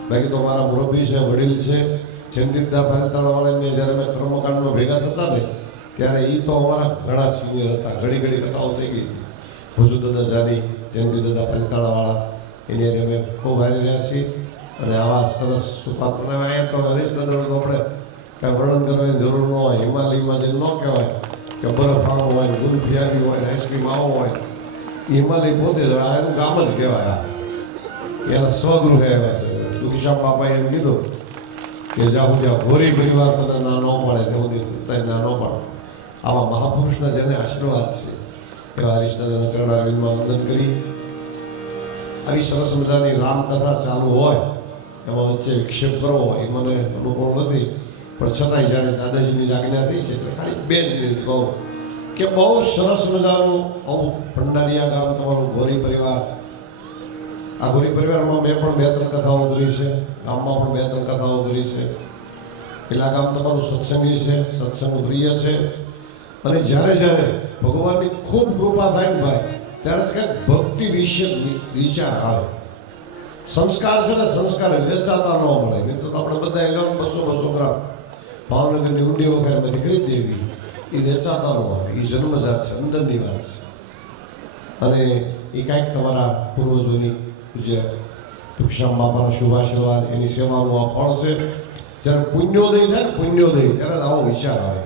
બાકી તો મારા મુરબ્બી છે, વડીલ છે, જયંતિદા પારતાળાવાળાને જ્યારે મેં કર્મકાંડમાં ભેગા થતા ને ત્યારે એ તો અમારા ઘણા સિનિયર હતા. ઘડી ઘડી કથાઓ થઈ ગઈ હતી. ભુજુ દાદા જાની, જયંતિદાદા પારતાળાવાળા એની હારે અમે ખૂબ હારી રહ્યા છીએ. અને આવા સરસ સુપાત્રને અહીંયા તો હરીશ દાદાનું તો આપણે કાંઈ વર્ણન કરવાની જરૂર ન હોય. હિમાલયમાં જે ન કહેવાય કે બરફ આવો હોય, ગુલફી આવી હોય, આઈસ્ક્રીમ આવો હોય, હિમાલય પોતે જ એનું ગામ જ કહેવાય. એના સ્વગૃહે આવ્યા છે. દુખીશ્યામ બાપાએ એમ કીધું કે જ્યાં ગોરી પરિવાર તને ના ન પડે તેવું દિવસ ના ન પડે. આવા મહાપુરુષના જેને આશીર્વાદ છે એવા હરીશદાદાના ચરણારવિંદમાં વંદન કરી આવી સરસ મજાની રામકથા ચાલુ હોય એમાં વચ્ચે વિક્ષેપ કરવો એ મને અનુભવ નથી. પણ છતાંય જ્યારે દાદાજીની આજ્ઞા થઈ છે એટલે ખાલી 2 મિનિટ કહું કે બહુ સરસ મજાનું આવું ભંડારીયા ગામ તમારું ગોરી પરિવાર. આ ગોરી પરિવારમાં મેં પણ 2-3 કથાઓ કરી છે. ગામમાં પણ 2-3 કથાઓ કરી છે. પેલા ગામ તમારું સત્સંગી છે, સત્સંગ પ્રિય છે. અને જ્યારે જ્યારે ભગવાનની ખૂબ કૃપા થાય ને ભાઈ ત્યારે જ કંઈક ભક્તિ વિશે વિચાર આવે. સંસ્કાર છે ને સંસ્કાર વેચાતા ન મળે. નહીં તો આપણે બધા 200-200 ગ્રામ ભાવનગરની ઊંડી વખારમાંથી ખરીદી દેવી એ વેચાતા ન આવે. એ જન્મજાત છે, અંદરની વાત છે. અને એ કાંઈક તમારા પૂર્વજોની પૂજ્ય તુલસીરામ બાપાના શુભાશીર્વાદ એની સેવાનું આ ફળ છે. જ્યારે પુણ્યોદય થાય ને પુણ્યોદય ત્યારે જ આવો વિચાર આવે.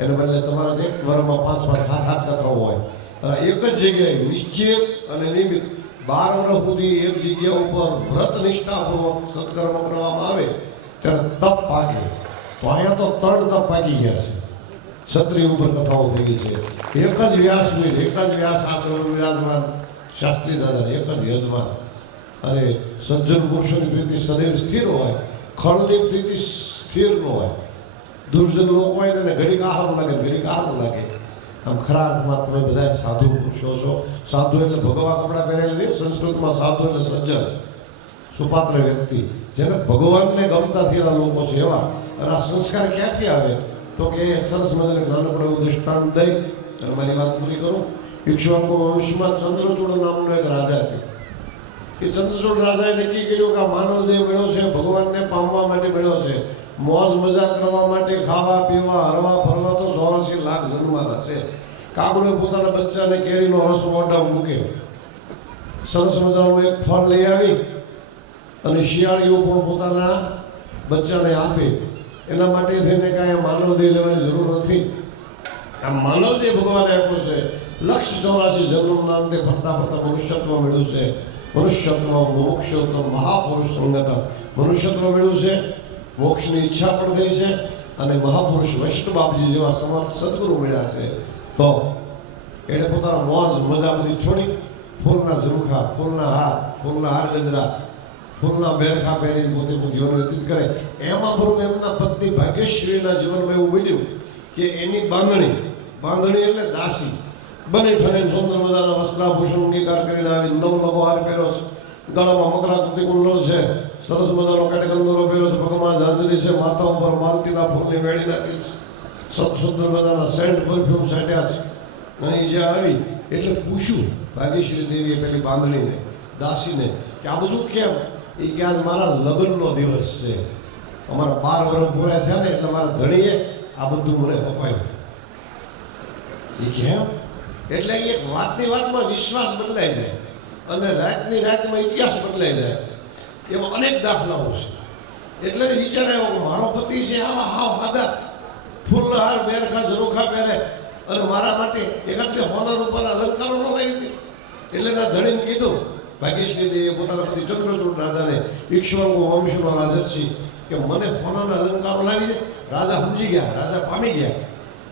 એને બદલે તમારે 1 વર્ષમાં 5-5, 7-7 કથાઓ હોય અને એક જ જગ્યાએ નિશ્ચિત અને નિયમિત 12 વર્ષ સુધી એક જગ્યા ઉપર વ્રત નિષ્ઠાપૂર્વક સત્કર્મ કરવામાં આવે ત્યારે તપ પાકે. તો અહીંયા તો 3 તપ પાકી ગયા છે. ક્ષત્રિય ઉપર કથાઓ થઈ ગઈ છે. એક જ વ્યાસપીઠ, એક જ વ્યાસ આશ્રમ વિરાજમાન શાસ્ત્રી દાદા, એક જ યજમાન. અને સજ્જન પુરુષોની પ્રીતિ સદૈવ સ્થિર હોય, ખળની પ્રીતિ સ્થિર ન હોય. દુર્જન લોકો હોય ને ઘડીક આહાર લાગે, ઘડીક આહાર લાગે. આમ ખરા અર્થમાં તમે બધા સાધુ પુરુષો છો. સાધુ એટલે ભગવા કપડાં પહેરેલ નહીં. સંસ્કૃતમાં સાધુ એટલે સજ્જન, સુપાત્ર વ્યક્તિ, જેને ભગવાનને ગમતા થયેલા લોકો છે એવા. અને આ સંસ્કાર ક્યાંથી આવે તો કે સરસ મજાનું નાનકડું એવું દૃષ્ટાંત દઈ અને મારી વાત પૂરી કરું. ઇક્ષ્વાકુ વંશમાં ચંદ્રચૂડ નામનો એક રાજા છે. એ ચંદ્રચૂડ રાજાએ નક્કી કર્યું કે આ માનવ દેહ મળ્યો છે ભગવાનને પામવા માટે મળ્યો છે. મોજ મજા કરવા માટે, ખાવા પીવા, હરવા ફરવા તો 84 લાખ જન્મવાના છે. કાગડે પોતાના બચ્ચાને કેરીનો રસ મોઢા મૂકે, સરસ મજાનું એક ફળ લઈ આવી અને શિયાળીઓ પણ પોતાના બચ્ચાને આપે. એના માટે થઈને કાંઈ માનવ દેહ લેવાની જરૂર નથી. આ માનવ દેહ ભગવાને આપ્યો છે. 184 જન્મ નામ તે ફરતા ફરતા મનુષ્યત્વ મળ્યું છે. મનુષ્યત્વ મોક્ષત્વ મહાપુરુષ સંગત મનુષ્યત્વ મળ્યું છે. મોક્ષની ઈચ્છા પણ થઈ છે. અને મહાપુરુષ વૈષ્ણવ બાપજી જેવા સમર્થ સદગુરુ મળ્યા છે. તો એને પોતાના મોજ મજા બધી છોડી ફૂલના ઝુમખા, ફૂલના હાર, ફૂલના હાર ગજરા, ફૂલના બેરખા પહેરીને પોતે જીવન વ્યતીત કરે. એમાં બરું એમના પત્ની ભાગ્યશ્રીના જીવનમાં એવું બન્યું કે એની બાંધણી એટલે દાસી બની ઠરીને સુંદર મજાના વસ્ત્રાભૂષણ અંગીકાર કરીને આવી. નવો હાર પહેર્યો છે, ગળામાં મકરાકૃતિ કુંડળ છે, સરસ મજાનો કાટેકંદરો પહેર્યો છે, પગમાં ઝાંઝરી છે, માથા ઉપર માલતીના ફૂલની વેડી નાખી છે, સુંદર મજાના સેન્ટ પરફ્યુમ છાંટ્યા છે. અને એ જે આવી એટલે પૂછ્યું ભાગ્યશ્રી દેવીએ પેલી બાંધણીને, દાસીને કે આ બધું કેમ? એ કે આજ મારા લગ્નનો દિવસ છે. અમારા 12 વર્ષ પૂરા થયા ને એટલે મારા ધણીએ આ બધું મને અપાયું. એ કેમ? એટલે એક વાતની વાતમાં વિશ્વાસ બદલાઈ જાય અને રાતની રાતમાં ઇતિહાસ બદલાઈ જાય. એવા અનેક દાખલાઓ છે. એટલે વિચાર આવ્યો મારો પતિ છે આવા હાવ હાદા ફૂલના હાર, બેરખા, ઝરોખા પહેરે અને મારા માટે એકાત્રે હોનર ઉપર અલંકારો ન લાવી હતી. એટલે એના ધણીને કીધું ભાગ્યશ્રી દેવીએ પોતાના પતિ ચંદ્રચૂડ રાજાને, ઇક્ષ્વાકુ વંશનો રાજર્ષિ, કે મને હોનરના અલંકારો લાવી દે. રાજા સમજી ગયા, રાજા પામી ગયા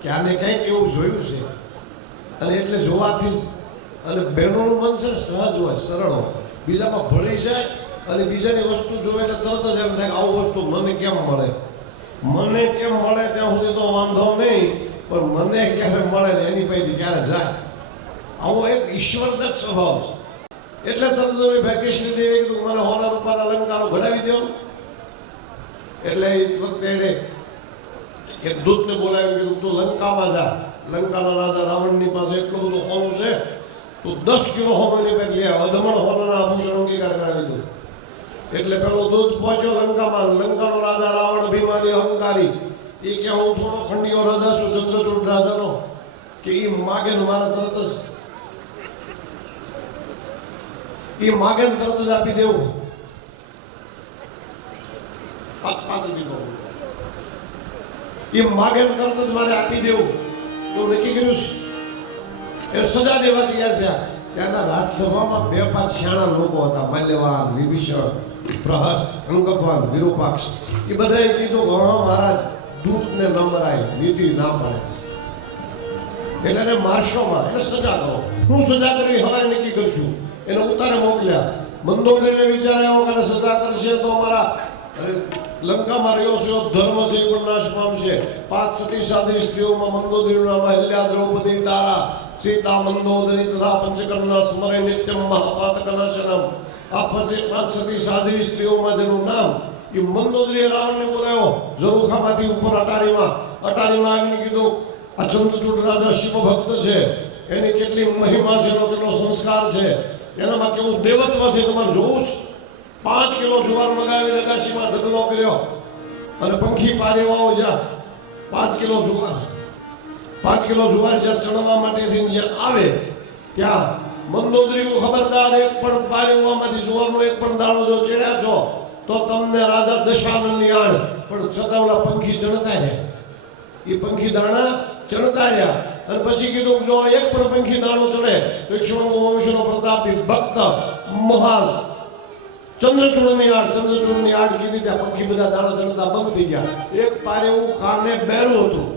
કે આને કંઈક એવું જોયું છે. અને એટલે જોવાથી અને બહેનોનું મન છે ને સહજ હોય, સરળ હોય, બીજામાં ભળી જાય અને બીજાની વસ્તુ જોવે એટલે તરત જ એમ થાય આવું વસ્તુ મને કેમ મળે. મને કેમ મળે ત્યાં સુધી તો વાંધો નહીં, પણ મને ક્યારે મળે ને એની પાસેથી ક્યારે જાય. આવો એક ઈશ્વરદત્ત સ્વભાવ છે. એટલે તરત ભાગ્યશ્રી દેવી કીધું મને હોનર ઉપર અલંકારો ઘડાવી દો. એટલે એ વખતે એને એક દૂતને બોલાવી કીધું તું લંકામાં જા લંકાના રાજા રાવણની પાસે એટલું બધું હોનું છે, તો 10 કિલો હોવાની પેલી અધમણ હોવાના આભૂષણ અંગીકાર કરાવી દઉં. એટલે પેલો દૂત પહોંચ્યો લંકામાં. લંકાનો રાજા રાવણ અભિમાની અહંકારી, એ કે હું થોડો ખંડિયો રાજા છું, ચંદ્રચૂડ રાજાનો, કે એ માગે ને મારા તરત જ આપી દેવું. એ માગે તરત જ મારે આપી દેવું એવું નક્કી કર્યું છે. એ સજા દેવા તૈયાર થયા. ત્યાંના રાજસભામાં 2-5 શાણા લોકો હતા, માલ્યવાન, વિભીષણ, પ્રહસ્ત, અંગપાલ, વિરૂપાક્ષ. એ બધાએ કીધું હા મહારાજ, દૂતને ન મરાય, નીતિ ના પાડે, એટલે એને મારશોમાં, એને સજા કરો. હું સજા કરવી હવે નક્કી કરશું. એને ઉતારે મોકલ્યા. મંદોદરીને વિચાર આવ્યો કે સજા કરશે તો અમારા લંકામાં રહ્યો છે ધર્મ છે એ પણ નાશ પામશે. 5 સતી સાધી સ્ત્રીઓમાં મંદોદરીનું નામ અહલ્યા, દ્રૌપદી, તારા, સીતા, મંદોદરી તથા પંચકર્ણા સ્મરે નિત્યમ મહાપાતકનાશનમ. આ 5 સતી સાધી સ્ત્રીઓમાં જેનું નામ એ મંદોદરીએ રાવણને બોલાવ્યો ઝરૂખામાંથી ઉપર અટારીમાં આવીને કીધું આ ચંદ્રચૂડ રાજા શિવ ભક્ત છે, એની કેટલી મહિમા છે, એનો કેટલો સંસ્કાર છે, એનામાં કેવું દેવત્વ છે તમારે જોવું છે. 5 કિલો જુવાર મગાવીને કાશીમાં ઢગલો કર્યો અને પંખી પારેવાઓ જ્યાં 5 કિલો જુવાર જ્યાં ચણવા માટે જ્યાં આવે ત્યાં મંદોદરી ખબરદાર, એક પણ પારેવામાંથી જુવારનો એક પણ દાણો જો ચડ્યા છો તો તમને રાજા દશાનંદની આણ. પણ છતાં ઓલા પંખી ચણતા રહ્યા, એ પંખી દાણા ચણતા રહ્યા. અને પછી કીધું જો એક પણ પંખી દાણો ચડે તો ઈક્ષ્વાકુ વંશનો પ્રતાપી ભક્ત મહાલ ચંદ્રચૂડની આડ કીધી ત્યાં પંખી બધા દાણા ચડતા બંધ થઈ ગયા. એક પારે એવું કાને બેરું હતું,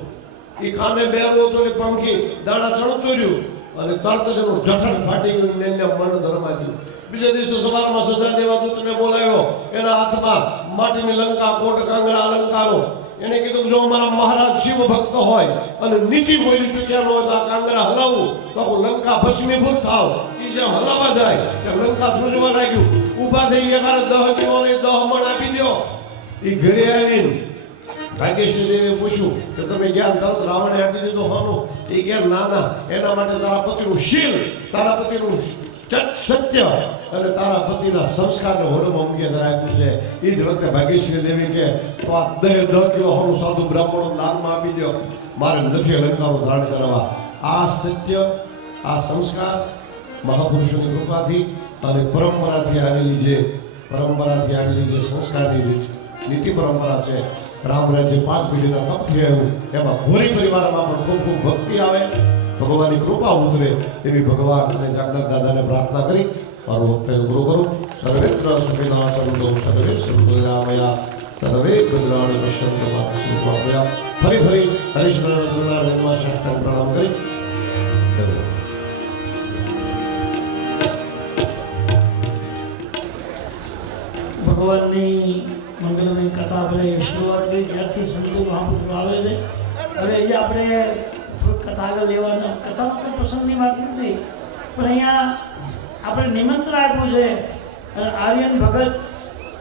એ કાને બેરું હતું એટલે પંખી દાણા ચણતું રહ્યું અને તરત જ એનું જઠર ફાટી ગયું ને એને મન ધર્મા થયું. બીજા દિવસે સવારમાં સજા દેવા દૂતને બોલાવ્યો. એના હાથમાં માટીની લંકા, કોટ, કાંગરા, અલંકારો. એને કીધું જો અમારા મહારાજ શિવ ભક્ત હોય અને નીતિ બોલી ચૂક્યા ન હોય તો આ કાંગરા હલાવું તો લંકા ભસ્મીભૂત થાવ. એ જેમ હલાવા જાય કે લંકા ધ્રુજવા લાગ્યું. ઊભા થઈ 10 કિલો ને 10 મણ આપી દો. એ ઘરે આવીને ભાગ્યશ્રી દેવીએ પૂછ્યું કે તમે જ્ઞાન તરત રાવણે આપી દીધું હોનું? એ કે ના, એના માટે તારા પતિનું શીલ, તારા પતિનું સત્ય અને તારા પતિના સંસ્કારને હોડમાં મૂકી આપ્યું છે. એ જ વખતે ભાગ્યશ્રી દેવી કે તો આ 10 કિલો હોનું સાધુ બ્રાહ્મણો દાનમાં આપી દો, મારે નથી અલંકારો ધારણ કરવા. આ સત્ય, આ સંસ્કાર મહાપુરુષોની કૃપાથી અને પરંપરાથી આવેલી જે સંસ્કારની નીતિ પરંપરા છે. રામ રાજ્ય 5 પેઢીના તપથી આવ્યું, એમાં ભોરી પરિવારમાં પણ ખૂબ ખૂબ ભક્તિ આવે, ભગવાનની કૃપા ઉતરે એવી ભગવાન અને જાગનાથ દાદાને પ્રાર્થના કરી મારું વક્તવ્ય પૂરું કરું. સર્વેત્ર સુખિનઃ સંતો સર્વે સંતો નિરામયા સર્વે ભદ્રાણિ પશ્યન્તુ મા કૃપયા. ફરી હરીશનારાયણમાં સાષ્ટાંગ પ્રણામ કરી ભગવાનની મંગલની કથા આપણે શરૂઆત કરી ત્યારથી સંતો મહાપુરુષો આવે છે. હવે જે આપણે કથા આગળ લેવાના, કથા તો પ્રસંગની વાત નથી, પણ અહીંયા આપણે નિમંત્રણ આપ્યું છે અને આર્યન ભગત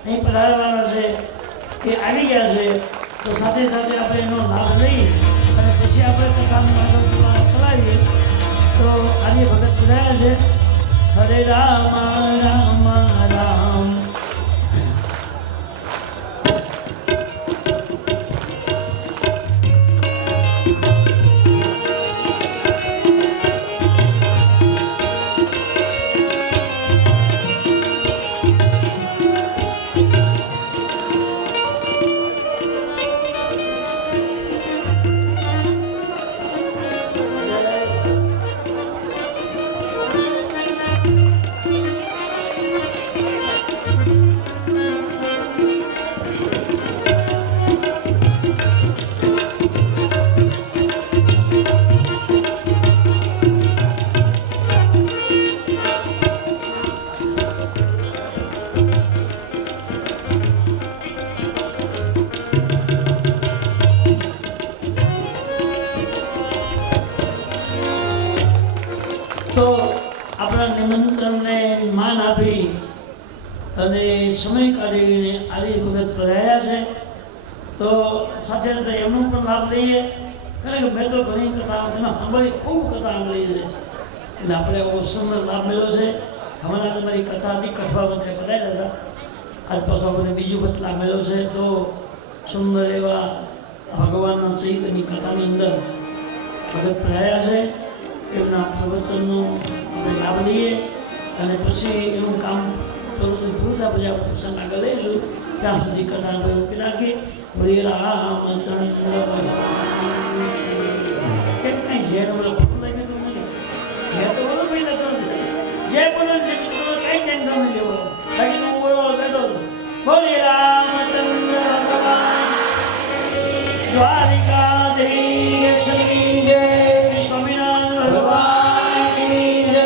અહીં પધારવાના છે, એ આવી ગયા છે. તો સાથે સાથે આપણે એનો લાભ લઈ અને પછી આપણે કથાની આગળ ચલાવીએ. તો આર્ય ભગત પધાર્યા છે. હરે રામ રામ રામ તો આપણા નિમંત્રણને માન આપી અને સમય કાઢીને આર્ય ભગત પધાર્યા છે. તો સાથે સાથે એમનો પણ લાભ લઈએ કારણ કે મેં તો ઘણી કથાઓ તેમાં સાંભળી, ખૂબ કથા સાંભળી છે એટલે આપણે એવો સુંદર લાભ મળ્યો છે. હમણાં તમારી કથા હતી કઠવા બધા કરાયેલા હતા, આજ પાછો આપણને બીજું વખત લાભ મળ્યો છે. તો સુંદર એવા ભગવાનના ચૈતન્ય કથાની અંદર ભગત રહ્યા છે, એમના પ્રવચનનો આપણે લાભ લઈએ અને પછી એનું કામ પ્રવચન પૂરું થયા પછી આપણે પ્રસંગ આગળ લઈશું. ત્યાં સુધી કથા મૂકી રાખી. હરે રામચંદ્ર કેમ કાંઈ ઝેર બોલો ખોટું લાગે તો મને ઝેર તો બોલો ભાઈ નતો જય બોલો જે મિત્રો કાંઈ ટેન્શન નહીં લેવો, બાકી હું બોલો બેઠો હતો. બોલે રામચંદ્ર ભગવાન દ્વારિકાધીશ શ્રી જય શ્રી સ્વામિનારાયણ ભગવાનની જય.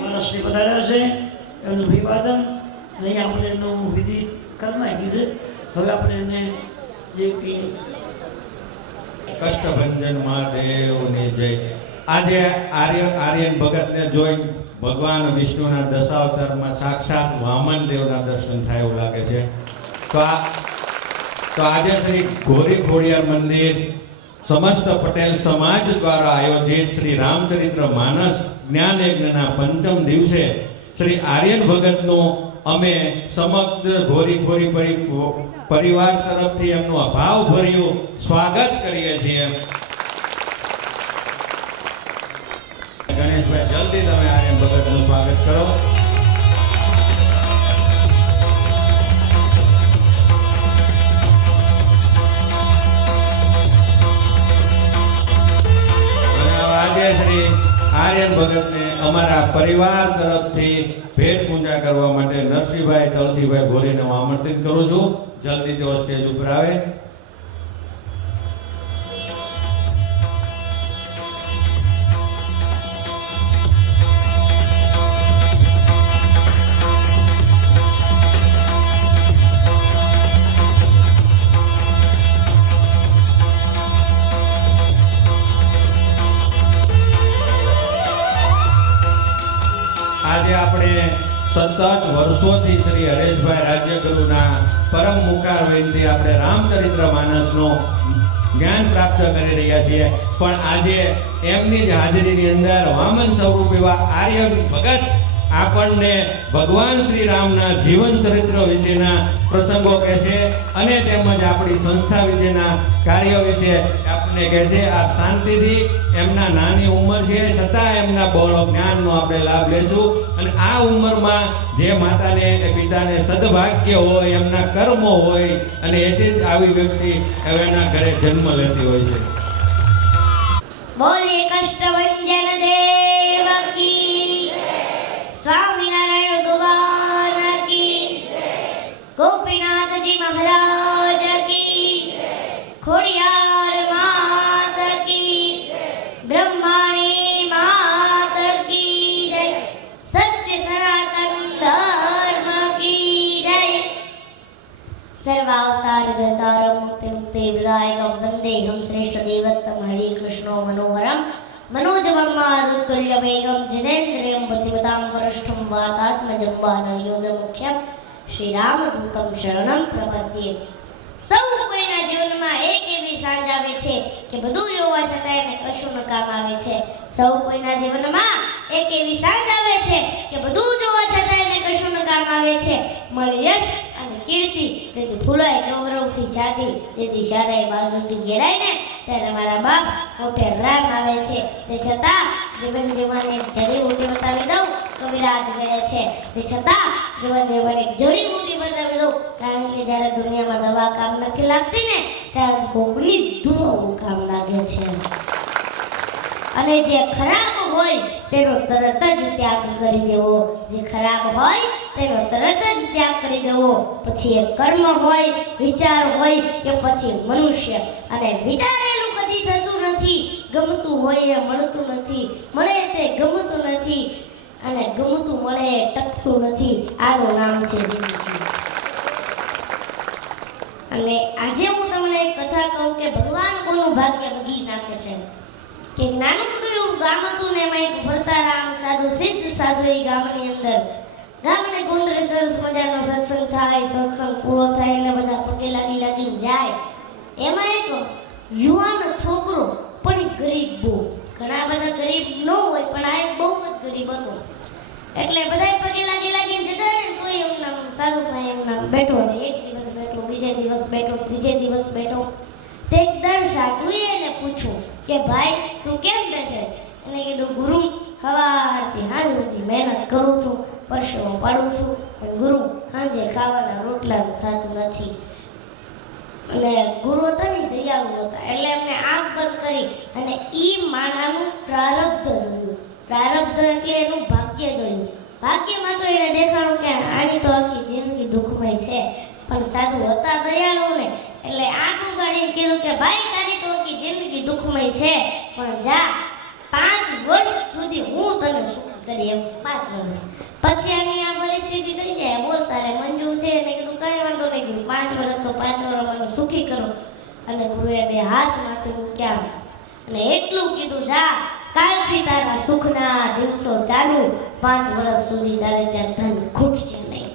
મારા શ્રી પધાર્યા છે, એમનું અભિવાદન નહીં આપણે એનું વિધિ કરી નાખ્યું છે. હવે આપણે એને જે કંઈ કષ્ટભંજન મહાદેવની જય. આજે આર્યન ભગતને જોઈ ભગવાન વિષ્ણુના દશાવતારમાં સાક્ષાત વામન દેવના દર્શન થાય એવું લાગે છે. તો આજે શ્રી ઘોરી ખોડિયાર મંદિર સમસ્ત પટેલ સમાજ દ્વારા આયોજિત શ્રી રામચરિત્ર માનસ જ્ઞાન યજ્ઞના પંચમ દિવસે શ્રી આર્યન ભગતનું અમે સમગ્ર ઘોરી ખોરી પરિવાર તરફથી એમનું ભાવભર્યું સ્વાગત કરીએ છીએ. ગણેશભાઈ જલ્દી તમે આર્યન ભગતનું સ્વાગત કરો. આજે શ્રી આર્યન ભગતને અમારા પરિવાર તરફથી ભેટ પૂજા કરવા માટે નરસિંહભાઈ તલસીભાઈ ઘોરીને હું આમંત્રિત કરું છું. જલ્દી તેઓ સ્ટેજ ઉપર આવે. આજે આપણે સતત વર્ષોથી શ્રી હરેશભાઈ રાજ્યગુરુના પરમ મુખાર વૈદથી આપણે રામચરિત્ર માનસનો જ્ઞાન પ્રાપ્ત કરી રહ્યા છીએ. પણ આજે એમની જ હાજરીની અંદર વામન સ્વરૂપ એવા આર્યન ભગત આપણને ભગવાન શ્રી રામના જીવન ચરિત્ર વિશેના પ્રસંગો કહે છે અને તેમજ આપણી સંસ્થા વિશેના કાર્યો વિશે આપણને કહે છે. આપ શાંતિથી, એમના નાની ઉંમર છે છતાં એમના બળ જ્ઞાનનો આપણે લાભ લેશું. અને આ ઉંમરમાં જે માતાને પિતાને સદભાગ્ય હોય, એમના કર્મો હોય અને એથી જ આવી વ્યક્તિ એના ઘરે જન્મ લેતી હોય છે. બોલે કષ્ટભંજન દેવ કી, સ્વામિનારાયણ ભગવાન કી, ગોપીનાથજી મહારાજ કી, ખોડિયાર માત કી, બ્રહ્માણી માત કી જય, સત્ય સનાતન ધર્મ કી જય. સર્વાવતાર ધર્તારમ મુક્તિ મુક્તિ વિદાયકમ વંદેહમ શ્રેષ્ઠ દેવત્તમ હરે કૃષ્ણો મનોહરમ मनोजवं मारुतुल्यवेगं जितेन्द्रियं बुद्धिमतां वरिष्ठं वातात्मजं वानरयोधमुख्यं श्रीरामदूतं शरणं प्रपद्ये. સૌ કોઈના જીવનમાં એક એવી સાંજ આવે છે કે બધું જોવા છતાં એને કશું ન કામ આવે છે. સૌ કોઈના જીવનમાં એક એવી સાંજ આવે છે કે બધું જોવા છતાં એને કશું ન કામ આવે છે. મળે યશ અને કીર્તિ, તેથી ફૂલાય ગૌરવથી જાતિ, તેથી શારાય બાજુથી ઘેરાય ને ત્યારે મારા બાપ મોટે રામ આવે છે. તે છતાં જીવન જીવવાની જડીબુટી બતાવી દઉં, કવિરાજ કહે છે. તે છતાં જીવન જીવવાની જડીબુટી બતાવી દઉં, કારણ કે જ્યારે દુનિયામાં દવા કામ નથી લાગતી ને ત્યારે કોકની દુઆઓ કામ લાગે છે. અને જે ખરાબ હોય તેનો તરત જ ત્યાગ કરી દેવો, જે ખરાબ હોય તેનો તરત જ ત્યાગ કરી દેવો. પછી એ કર્મ હોય, વિચાર હોય કે પછી મનુષ્ય, અને વિચારેલું કદી થતું નથી. ગમતું હોય એ મળતું નથી, મળે તે ગમતું નથી, અને ગમતું મળે એ ટકતું નથી. આનું નામ છે જિંદગી. અને આજે હું તમને એક કથા કહું કે ભગવાન કોનું ભાગ્ય બદલી નાખે છે. કે નાનકડું એવું ગામ હતું ને એમાં એક ફરતા રામ સાધુ, સિદ્ધ સાધુ એ ગામની અંદર. ગામને ગુંદરે સરસ મજાનો સત્સંગ થાય, સત્સંગ પૂરો થાય એટલે બધા પગે લાગી જાય. એમાં એક યુવાન છોકરો ગરીબ બહુ, ઘણા બધા ગરીબ ન હોય પણ આ એક બહુ જ ગરીબ હતો. એટલે બધાય પગે લાગીને જતા ને તોય એમના સાધુભાઈ એમના બેઠો ને, એક દિવસ બેઠો, બીજે દિવસ બેઠો, ત્રીજે દિવસ બેઠો. તે એક દર સાધુએ એને પૂછ્યું કે ભાઈ તું કેમ બેઠે? એને કીધું ગુરુ સવારથી સાંજ સુધી મહેનત કરું છું, પરસેવો પાડું છું, પણ ગુરુ સાંજે ખાવાના રોટલાનું થતું નથી. અને ગુરુ હતા ને દયાળુ હતા એટલે એમને આંખ બંધ કરી અને ઈ માણાનું પ્રારબ્ધ જોયું. પ્રારબ્ધ એટલે એનું ભાગ્ય જોયું. ભાગ્યમાં તો એને દેખાડું કે આની તો આખી જિંદગી દુઃખમય છે, પણ સાધુ હતા દયાળુ ને એટલે આંખ ઉગાડીને કીધું કે ભાઈ તારી તો આખી જિંદગી દુઃખમય છે, પણ જા 5 વર્ષ સુધી હું તને સુખ કરી એમ. 5 વર્ષ પછી આની આ પરિસ્થિતિ થઈ જાય, બોલ તારે મંજૂર છે? ને કીધું કઈ વાંધો નહીં, કીધું 5 વર્ષ તો 5 વર્ષ મને સુખી કરો. અને ગુરુએ 2 હાથ માથે મૂક્યા અને એટલું કીધું જા કાલથી તારા સુખના દિવસો ચાલુ, 5 વર્ષ સુધી તારે ત્યાં ધન ખૂટશે નહીં.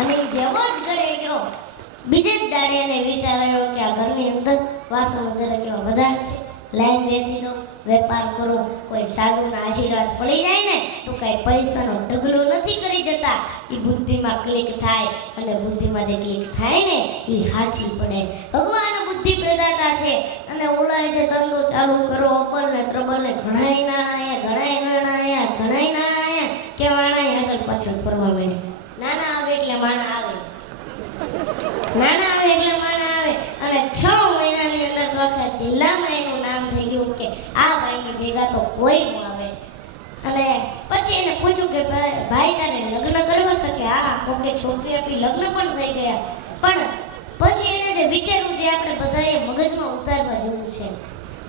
અને જેવો જ ઘરે ગયો બીજે જ દાડે એને વિચાર આવ્યો કે આ ઘરની અંદર વાસણો જરા કેવા વધારે છે, લાઈન વેચી દો, વેપાર કરો, કોઈ સાધુના આશીર્વાદ પડી જાય ને તો કાંઈ પૈસાનો ઢગલો નથી કરી જતા. એ બુદ્ધિમાં ક્લિક થાય અને બુદ્ધિમાં જે ક્લિક થાય ને એ હાચી પડે. ભગવાન બુદ્ધિ પ્રદાતા છે અને ઓલાએ જે ધંધો ચાલુ કરો અબલ ને ત્રબલ ને ઘણાય નાણા આયા કે વાણા આગળ પાછળ ફરવા માંડે. નાના આવે એટલે માણા આવે, નાના આવે એટલે માણા આવે. અને 6 મહિનાની અંદર તો આખા જિલ્લામાં એનું નામ થઈ ગયું કે આ ભાઈની ભેગા તો કોઈ ન આવે. અને પછી એને પૂછ્યું કે ભાઈ તારે લગ્ન કરવા? તો કે હા, કોકે છોકરી આપી, લગ્ન પણ થઈ ગયા. પણ પછી એને જે વિચાર્યું જે આપણે બધાએ મગજમાં ઉતારવા જેવું છે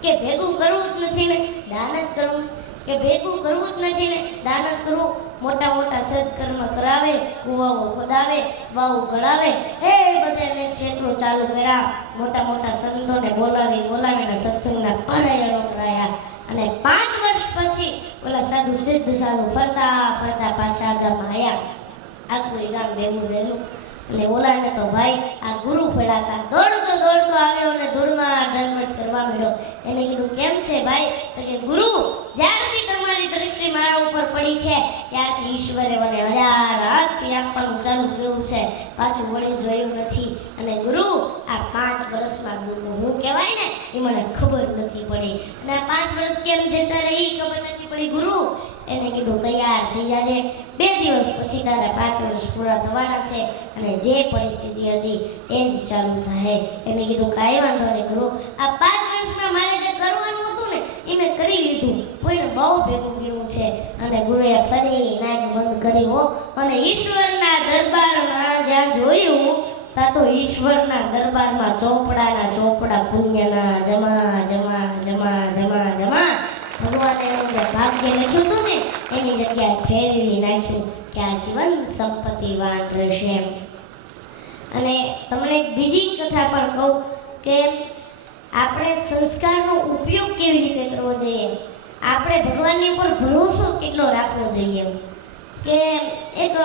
કે ભેગું કરવું જ નથી ને દાન જ કરવું, કે ભેગું કરવું જ નથી ને દાન જ કરવું. મોટા મોટા સત્કર્મ કરાવે, કુવાઓ ખોદાવે, વાવ ગળાવે, એ બધાને ક્ષેત્રો ચાલુ કર્યા. મોટા મોટા સંતોને બોલાવીને સત્સંગના પારાયણો કરાયા. અને 5 વર્ષ પછી ઓલા સાધુ સિદ્ધ સાધુ ફરતા પાછા ગામમાં આવ્યા. આખું ગામ ભેગું રહેલું. અને ઓલાને તો ભાઈ આ ગુરુ ફેલાતા દોડતો આવ્યો અને ધૂળમાં દરમટ કરવા માંડ્યો. એને કીધું કેમ છે ભાઈ? તો કે ગુરુ જ્યારથી તમારી દ્રષ્ટિ મારા ઉપર પડી છે ત્યારથી ઈશ્વરે મને 1000 હાથથી આપવાનું ચાલુ કર્યું છે, પાછું વળી જોયું નથી. અને ગુરુ આ 5 વર્ષમાં હું કહેવાય ને એ મને ખબર નથી પડી. અને આ 5 વર્ષ કેમ જતા રહી ખબર નથી પડી. ગુરુ એને કીધું તૈયાર થઈ જાજે, 2 દિવસ પછી તારા 5 વર્ષ પૂરા થવાના છે અને જે પરિસ્થિતિ હતી એ જ ચાલુ થાય. એને કીધું કાંઈ વાંધો નહીં ગુરુ, આ 5 વર્ષમાં મારે જે કરવાનું હતું ને એ મેં કરી લીધું, કોઈને બહુ ભેગું કર્યું છે. અને ગુરુએ ફરી નાક બંધ કરી હો અને ઈશ્વરના દરબારમાં જ્યાં જોયું ત્યાં તો ઈશ્વરના દરબારમાં ચોપડા પુણ્યના જમા. ભગવાને એનું જે ભાગ્ય લખ્યું હતું ને એની જગ્યાએ ફેરવી નાખ્યું કે આ જીવન સંપત્તિવાન રહેશે. અને તમને એક બીજી કથા પણ કહું કે આપણે સંસ્કારનો ઉપયોગ કેવી રીતે કરવો જોઈએ, આપણે ભગવાનની ઉપર ભરોસો કેટલો રાખવો જોઈએ. કે એક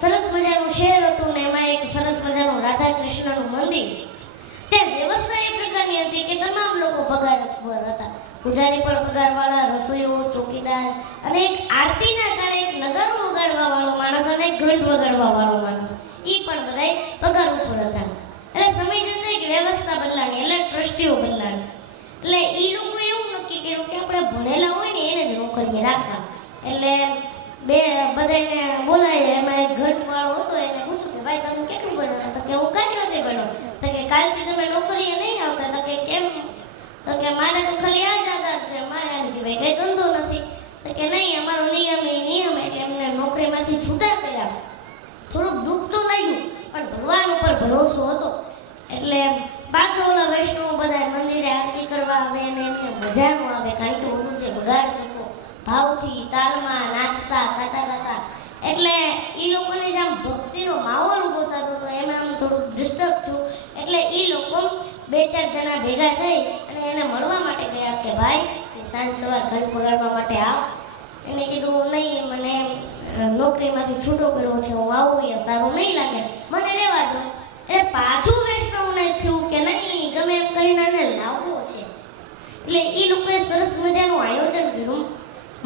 સરસ મજાનું શહેર હતું ને એમાં એક સરસ મજાનું રાધા કૃષ્ણનું મંદિર. તે વ્યવસ્થા એ પ્રકારની હતી કે તમામ લોકો પગારદાર હતા. પૂજારી પણ પગારવાળા, રસોઈયો, ચોકીદાર અને એક આરતીના ટાણે એક નગારું વગાડવા વાળો માણસ અને એક ઘંટ વગાડવા વાળો માણસ, એ પણ બધાય પગાર ઉપર હતા. એટલે સમય જશે કે વ્યવસ્થા બદલાણી એટલે ટ્રસ્ટીઓ બદલાણી. એટલે એ લોકો એવું નક્કી કર્યું કે આપણે ભણેલા હોય ને એને જ નોકરીએ રાખવા. એટલે બધાને બોલાય. એમાં એક ઘંટ વાળો હતો, એને પૂછ્યું કે ભાઈ તમે કેટલું ભણ્યા? તો કે હું કાંઈ નથી ભણ્યો. તો કે કાલથી તમે નોકરીએ નહીં આવતા? તો કે કેમ? તો કે મારે તો ખાલી આ જ આધાર છે, મારે આની સિવાય કંઈ ધંધો નથી. તો કે નહીં, અમારો નિયમ એટલે એમને નોકરીમાંથી છૂટા કર્યા. થોડુંક દુઃખ તો લાગ્યું પણ ભગવાન ઉપર ભરોસો હતો. એટલે પાછો ઓલા વૈષ્ણવ બધા મંદિરે આરતી કરવા આવે અને એમને મજા ન આવે, કારણ કે ઓલું જે બગાડ થતો ભાવથી તાલમાં નાચતા ગાતા. એટલે એ લોકોને જે આમ ભક્તિનો માહોલ ઉભો થતો હતો એમાં આમ થોડુંક ડિસ્ટર્બ થયું. એટલે એ લોકો 2-4 જણા ભેગા થઈ અને એને મળવા માટે ગયા કે ભાઈ સાંજ સવાર ઘંટ વગાડવા માટે આવ. એને કીધું નહીં, મને નોકરીમાંથી છૂટો કર્યો છે, હું આવું એ સારું નહીં લાગે, મને રહેવા દો. એટલે પાછું વૈષ્ણવને થયું કે નહીં, ગમે એમ કરીને એને લાવવો છે. એટલે એ લોકોએ સરસ મજાનું આયોજન કર્યું.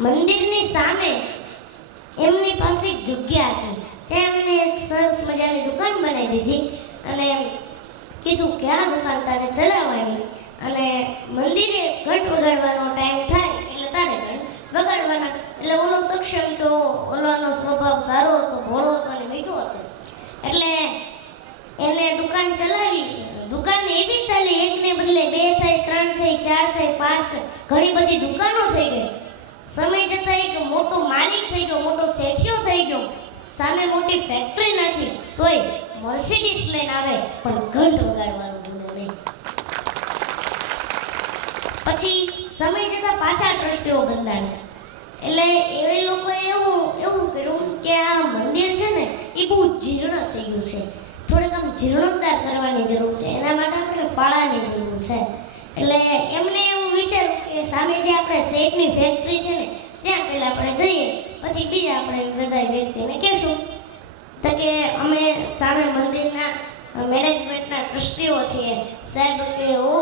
મંદિરની સામે એમની પાસે એક જગ્યા હતી, ત્યાં એમને એક સરસ મજાની દુકાન બનાવી દીધી અને કીધું કે આ દુકાન તારે ચલાવવાની અને મંદિરે ઘંટ વગાડવાનો ટાઈમ થાય એટલે તારે ઘંટ વગાડવાના. એટલે ઓલો સક્ષમ તો ઓલાનો સ્વભાવ સારો હતો, ભોળો હતો અને મીઠો હતો, એટલે એને દુકાન ચલાવી. દુકાન એવી ચાલી, એકને બદલે 2 થઈ, 3 થઈ, 4 થઈ, 5 થઈ, ઘણી બધી દુકાનો થઈ ગઈ. સમય જતાં એક મોટો માલિક થઈ ગયો, મોટો શેઠિયો થઈ ગયો. સામે મોટી ફેક્ટરી નથી તોય મર્સિડીઝ લઈને આવે પણ ઘંટ વગાડવાનું ભૂલે નહીં. પછી સમય જતાં પાછા ટ્રસ્ટીઓ બદલાયા. એટલે એવે લોકોએ એવું કર્યું કે આ મંદિર છે ને એ બહુ જીર્ણ થઈ ગયું છે, થોડીક આમ જીર્ણોદ્ધાર કરવાની જરૂર છે, એના માટે આપણે ફાળાની જરૂર છે. એટલે એમને એવું વિચાર્યું કે સામે જે આપણે શેઠની ફેક્ટરી છે ને ત્યાં પહેલાં આપણે જઈએ, પછી બીજા આપણે બધા વ્યક્તિને કહેશું તો કે અમે સામે મંદિરના મેનેજમેન્ટના ટ્રસ્ટીઓ છીએ. સાહેબ કે ઓ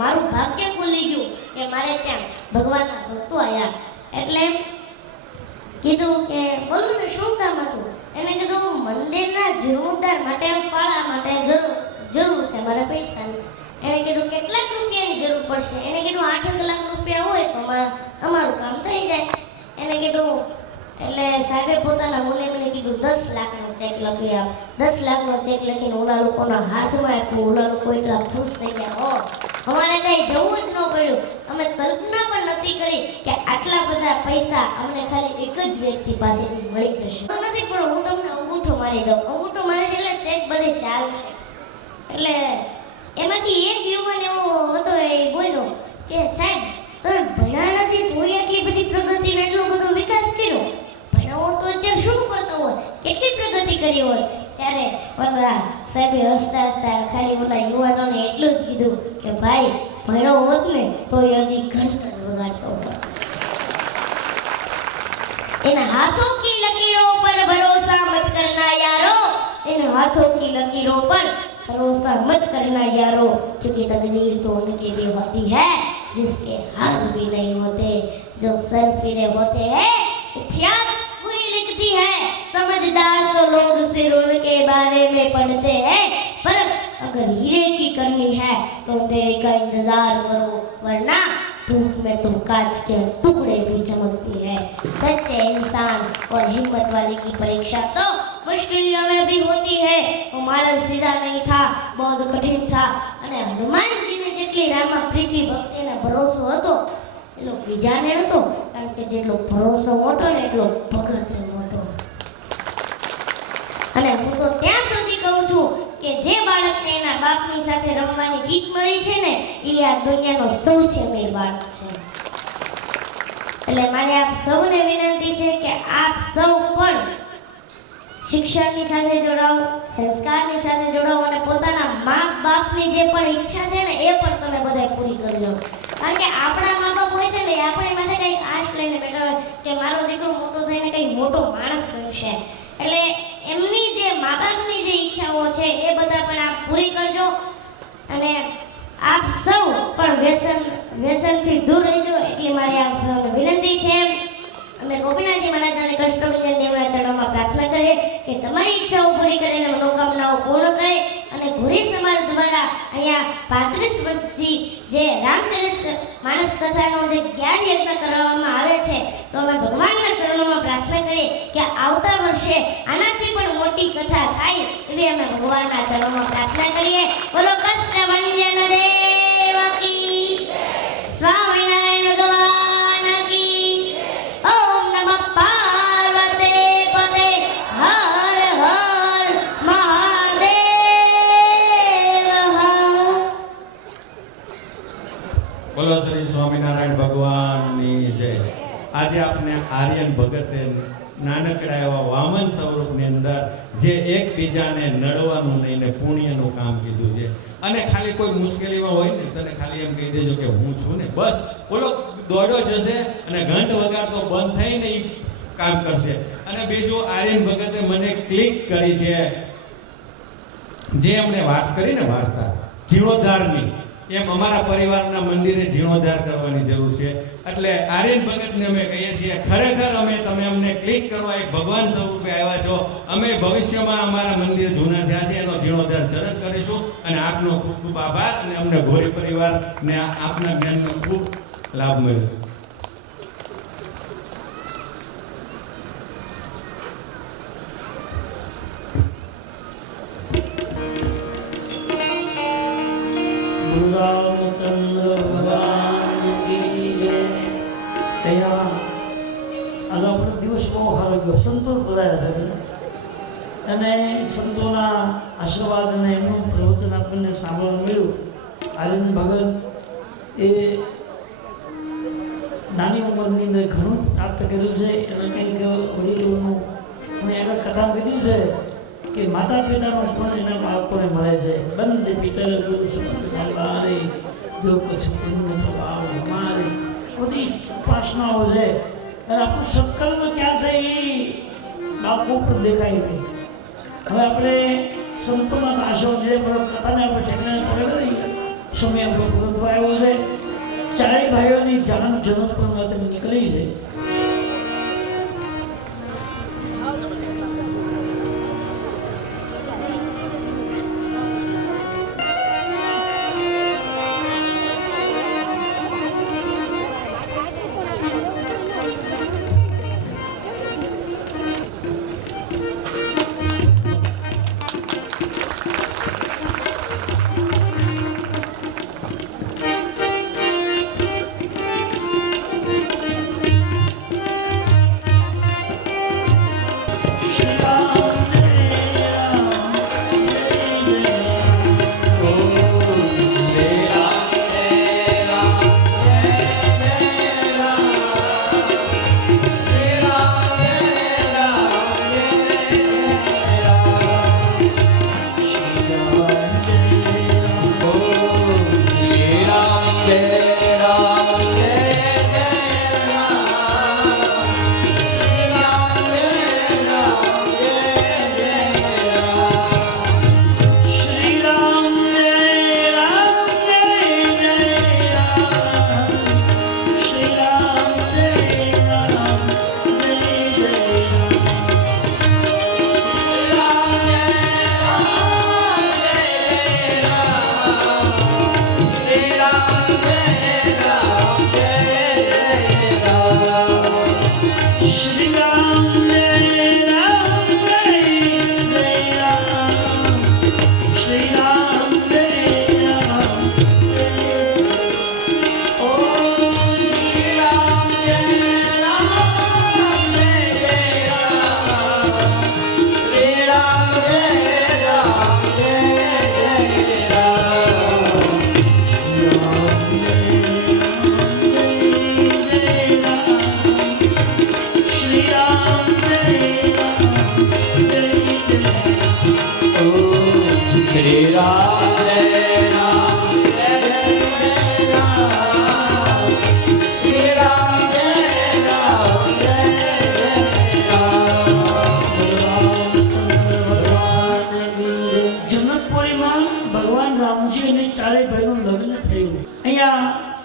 મારું ભાગ્ય ખુલી ગયું કે મારે ત્યાં ભગવાનના ભક્તો આવ્યા. એટલે કીધું કે બોલો ને શું કામ હતું? એને કીધું મંદિરના જીર્ણોદ્ધાર માટે ફાળા માટે જરૂર છે મારે પૈસાની. એને કીધું કેટલાક રૂપિયાની જરૂર પડશે? એને કીધું 8 લાખ રૂપિયા હોય તો અમારું કામ થઈ જાય. એને કીધું એટલે સાહેબે પોતાના મુનેમને કીધું 10 લાખનો ચેક લખી આપ. 10 લાખનો ચેક લખીને ઓલા લોકોના હાથમાં આપ્યું. ઓલા લોકો એટલા ખુશ થઈ ગયા, હો અમારે કઈ જવું જ ન પડ્યું. અમે કલ્પના પણ નથી કરી કે આટલા બધા પૈસા અમને ખાલી એક જ વ્યક્તિ પાસેથી મળી જશે. તો નથી, પણ હું તમને અંગૂઠો મારી દઉં. અંગૂઠો મારી છે એટલે ચેક બધે ચાલશે. એટલે એમાંથી એક યુવાન એવો હતો, એ બોલ્યો કે સાહેબ તમે ભણ્યા નથી તોય એટલી બધી પ્રગતિ ને એટલો બધો વિકાસ કર્યો, ભણ્યા હોત તો અત્યારે શું કરતો હોય, કેટલી પ્રગતિ કરી હોય. ત્યારે ઓલા સાહેબે હસતા હસતા ખાલી ઓલા યુવાનોને એટલું જ કીધું કે ભાઈ ભણ્યો હોત ને તો હજી ઘંટ જ વગાડતો હોત. इन हाथों की लकीरों पर भरोसा मत करना यारो, इन हाथों की लकीरों पर भरोसा मत करना यारो, क्योंकि तकदीर तो उनकी भी होती है जिसके हाथ भी नहीं होते, जो सर फिरे होते हैं इतिहास वही लिखती है, समझदार तो लोग सिर्फ उनके बारे में पढ़ते हैं, पर अगर हीरे की करनी है तो तेरे का इंतजार करो, वरना धूप में तुम कांच के टुकड़े भी चमकती है। सच्चे इंसान और हिम्मत वाले की परीक्षा तो मुश्किलों में भी होती है। वो मार्ग सीधा नहीं था, बहुत कठिन था, અને હનુમાનજીને જેટલી રામા પ્રીતિ ભક્તિ અને ભરોસો હતો એટલો બીજાને નહોતો, કારણ કે જેટલો ભરોસો મોટો ને એટલો ભગત મોટો. અને હું તો ત્યાં સુધી કહું છું કે જે બાળકને એના બાપની સાથે રમવાની ગીત મળી છે ને એ આ દુનિયાનો સૌથી અમીર બાળક છે. એટલે મારી આપ સૌને વિનંતી છે કે આપ સૌ પણ શિક્ષણની સાથે જોડાઓ, સંસ્કારની સાથે જોડાઓ અને પોતાના મા બાપની જે પણ ઈચ્છા છે ને એ પણ તમે બધાય પૂરી કરજો. કારણ કે આપણા મા બાપ હોય છે ને એ આપણી માટે કંઈક આશ લઈને બેઠા હોય કે મારો દીકરો મોટો થઈને કંઈક મોટો માણસ બનશે. એટલે એમની જે મા બાપની જે ઈચ્છાઓ છે એ બધા પણ આપ પૂરી કરજો. અને આપ સૌ પણ વ્યસનથી દૂર રહેજો એટલી મારી આપ સૌને વિનંતી છે. અમે ગોપીનાથજી મહારાજને કષ્ટભંજન દેવના ચરણોમાં પ્રાર્થના કરીએ કે તમારી ઈચ્છાઓ પૂરી કરીને મનોકામનાઓ પૂર્ણ કરે. અને ઘોરી સમાજ દ્વારા અહીંયા 35 વર્ષથી જે રામચરિત્ર માનસ કથાનો જે જ્ઞાન યજ્ઞ કરવામાં આવે છે, તો અમે ભગવાનના ચરણોમાં પ્રાર્થના કરીએ કે આવતા વર્ષે આનાથી પણ મોટી કથા થાય એવી અમે ભગવાનના ચરણોમાં પ્રાર્થના કરીએ. બોલો કૃષ્ણભંજન દેવ કી, સ્વામિનારાયણ ભગવાન કી. ઓમ નમઃ પાર્વતી પતે, હર હર મહાદેવ. બોલો શ્રી સ્વામિનારાયણ ભગવાનની જય. આજે આપણે આર્યન ભગતે નાનકડા એવા વામન સ્વરૂપની અંદર જે એકબીજાને નડવાનું નહીં ને પુણ્યનું કામ કીધું છે. અને ખાલી કોઈ મુશ્કેલીમાં હોય ને તને ખાલી એમ કહી દેજો કે હું છું ને, બસ બોલો દોડ્યો જશે અને ઘંટ વગાડતો બંધ થઈને એ કામ કરશે. અને બીજું આર્યન ભગતે મને ક્લિક કરી છે, જે અમને વાત કરી ને વાર્તા જીર્ણોદ્ધારની, એમ અમારા પરિવારના મંદિરે જીર્ણોદ્ધાર કરવાની જરૂર છે. એટલે આર્યન ભગતને અમે કહીએ છીએ, ખરેખર તમે અમને ક્લિક કરવા એક ભગવાન સ્વરૂપે આવ્યા છો. અમે ભવિષ્યમાં અમારા મંદિર જૂના થયા છે એનો જીર્ણોદ્ધાર તરત કરીશું. અને આપનો ખૂબ ખૂબ આભાર. અને અમને ગોરી પરિવારને આપના જ્ઞાનનો ખૂબ લાભ મળ્યો. રામચંદ્ર ભગવાન કી જય. અહીંયા આજે આપણો દિવસ બહુ સારો ગયો, સંતો બોલાયા છે અને સંતોના આશીર્વાદ અને એમનું પ્રવચન આપણને સાંભળવા મળ્યું. આર્યન ભગત એ નાની ઉંમરની અંદર ઘણું પ્રાપ્ત કર્યું છે. એને કંઈક વડીલોનું અને આગળ કથા કીધું છે કે માતા પિતાનો પણ એના બાળકોને મળે છે. બંધ પિતર સારી જો પછી પુણ્ય પ્રભાવ અમારી બધી ઉપાસનાઓ છે. અને આપણું સત્કર્મ ક્યાં છે એ બાપુ પર દેખાય નહીં. હવે આપણે સંતોના દાસો છે, કથાને આપણે ઠેકાણે પકડી સમય આપણો પૂરો આવ્યો છે. ચારેય ભાઈઓની જાણ જનકપુરમાં નીકળી છે.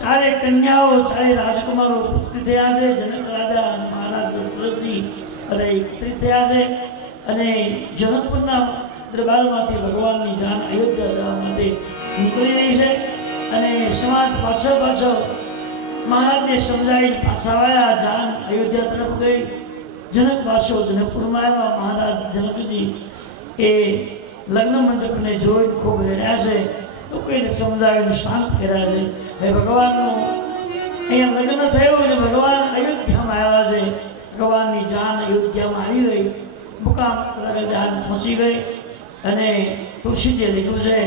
ચારે કન્યાઓ ચારે રાજકુમારો ઉપસ્થિત થયા છે. જનક રાજા મહારાજ દશરથજી અને એકત્રિત થયા છે અને જનકપુરના દરબારમાંથી ભગવાનની જાન અયોધ્યા જવા માટે નીકળી રહી છે. અને સમાજ પાછળ મહારાજને સમજાવી પાછા આવ્યા. જાન અયોધ્યા તરફ ગઈ. જનકવાસો જનકપુરમાં આવ્યા. મહારાજ જનકજી એ લગ્ન મંડપને જોઈ ખૂબ રડ્યા છે. લોકોને સમજાવીને શાંત કર્યા છે. હે ભગવાનનું અહીંયા લગ્ન થયું અને ભગવાન અયોધ્યામાં આવ્યા છે. ભગવાનની જાન અયોધ્યામાં આવી ગઈ. મુકામ જાન પહોંચી ગઈ અને તુલસીજીએ લીધું છે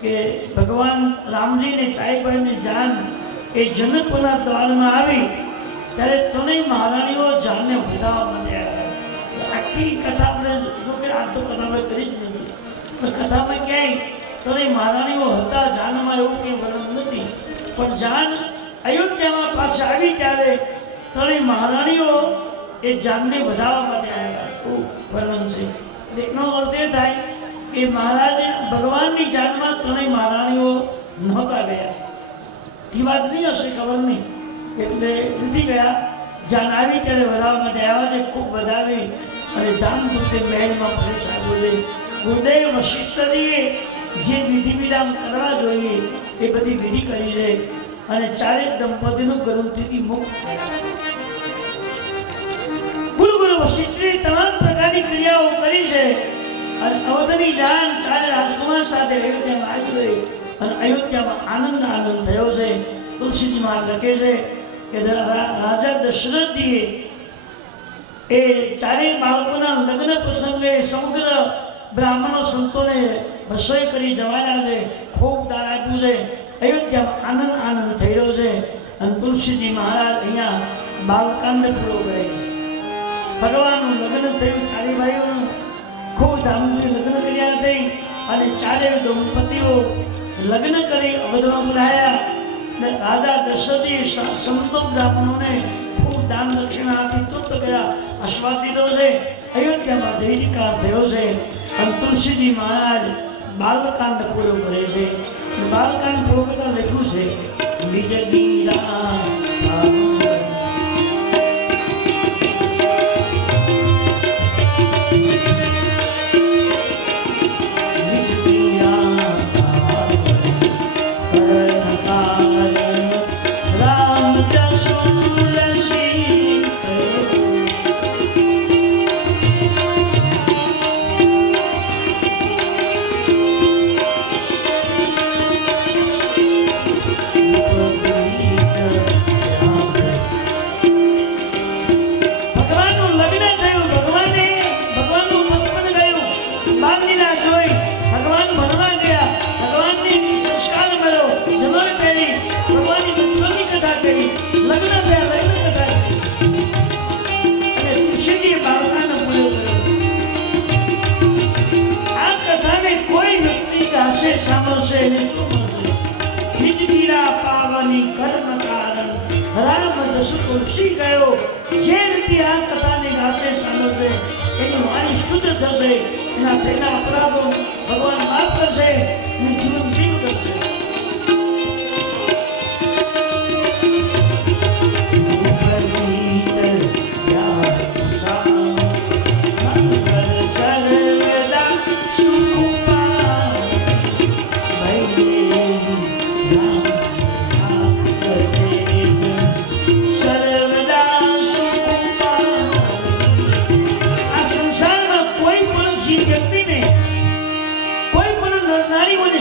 કે ભગવાન રામજીને ચાઈભાઈની જાન એ જનકપુરના દ્વારમાં આવી ત્યારે ત્રણેય મહારાણીઓ જાનને વધાવવા માટે આવ્યા. આખી કથા આપણે જો કે આ તો કથા આપણે કરી જ નથી, પણ કથામાં ક્યાંય ત્રણેય મહારાણીઓ હતા. જાનમાં એવું કંઈ વર્ણન નથી, પણ જાન અયોધ્યામાં પાછા આવી ત્યારે ત્રણેય મહારાણીઓ એ જાનને વધાવવા માટે આવ્યા. ખૂબ વર્ણન છે. એનો અર્થ એ થાય કે મહારાજ ભગવાનની જાનમાં ત્રણેય મહારાણીઓ નહોતા ગયા. એ વાત નહીં હશે, ખબર નહીં. એટલે ઉઠી ગયા. જાન આવી ત્યારે વધાવવા માટે આવ્યા છે. ખૂબ વધાવી અને ધામધૂમથી મહેલમાં પ્રવેશ આવ્યો છે. ગુરુદેવ વશિષ્ઠજીએ જે વિધિ વિધાન કરવા જોઈએ એ બધી વિધિ કરી છે અને ચારેક દંપતીનું ગર્ભથી મુક્ત થયા. ગુરુ વશિષ્ઠે તમામ પ્રકારની ક્રિયાઓ કરી છે અને અવધની જાન ચારે રાજકુમાર સાથે અયોધ્યામાં આવી ગઈ અને અયોધ્યામાં આનંદ થયો છે. તુલસીજી મહારાજ લખે છે કે રાજા દશરથજીએ એ ચારેય બાળકોના લગ્ન પ્રસંગે સમગ્ર બ્રાહ્મણો સંતોને રસોઈ કરી જવાના છે. ખૂબ દાન આપ્યું છે. અયોધ્યામાં આનંદ થઈ રહ્યો છે. અને તુલસીજી મહારાજ અહીંયા બાલકાંડ પૂરો કરે છે. ભગવાનનું લગ્ન થયું, ચારે ભાઈઓનું ખૂબ ધામધૂમથી લગ્ન કર્યા થઈ અને ચારે દંપતીઓ લગ્ન કરી અવધમાં બોલાયા. રાજા દશરથે સંતો બ્રાહ્મણોને ખૂબ દાન દક્ષિણા આપી તૃપ્ત કર્યા, આશ્વાસ દીધો છે. અયોધ્યામાં દૈનિકાર થયો છે અને તુલસીજી મહારાજ બાલકાંડ પૂરો કરે છે. બાલકાંડ પૂરો કરતા લખ્યું છે બીજગીરા તુલસી ગયો. જે રીતે આ કથાની ગાશે સાંભળશે એની વાણી શુદ્ધ થશે, એના થયેલા અપરાધો ભગવાન માફ કરશે અને જીવન જીવ કરશે.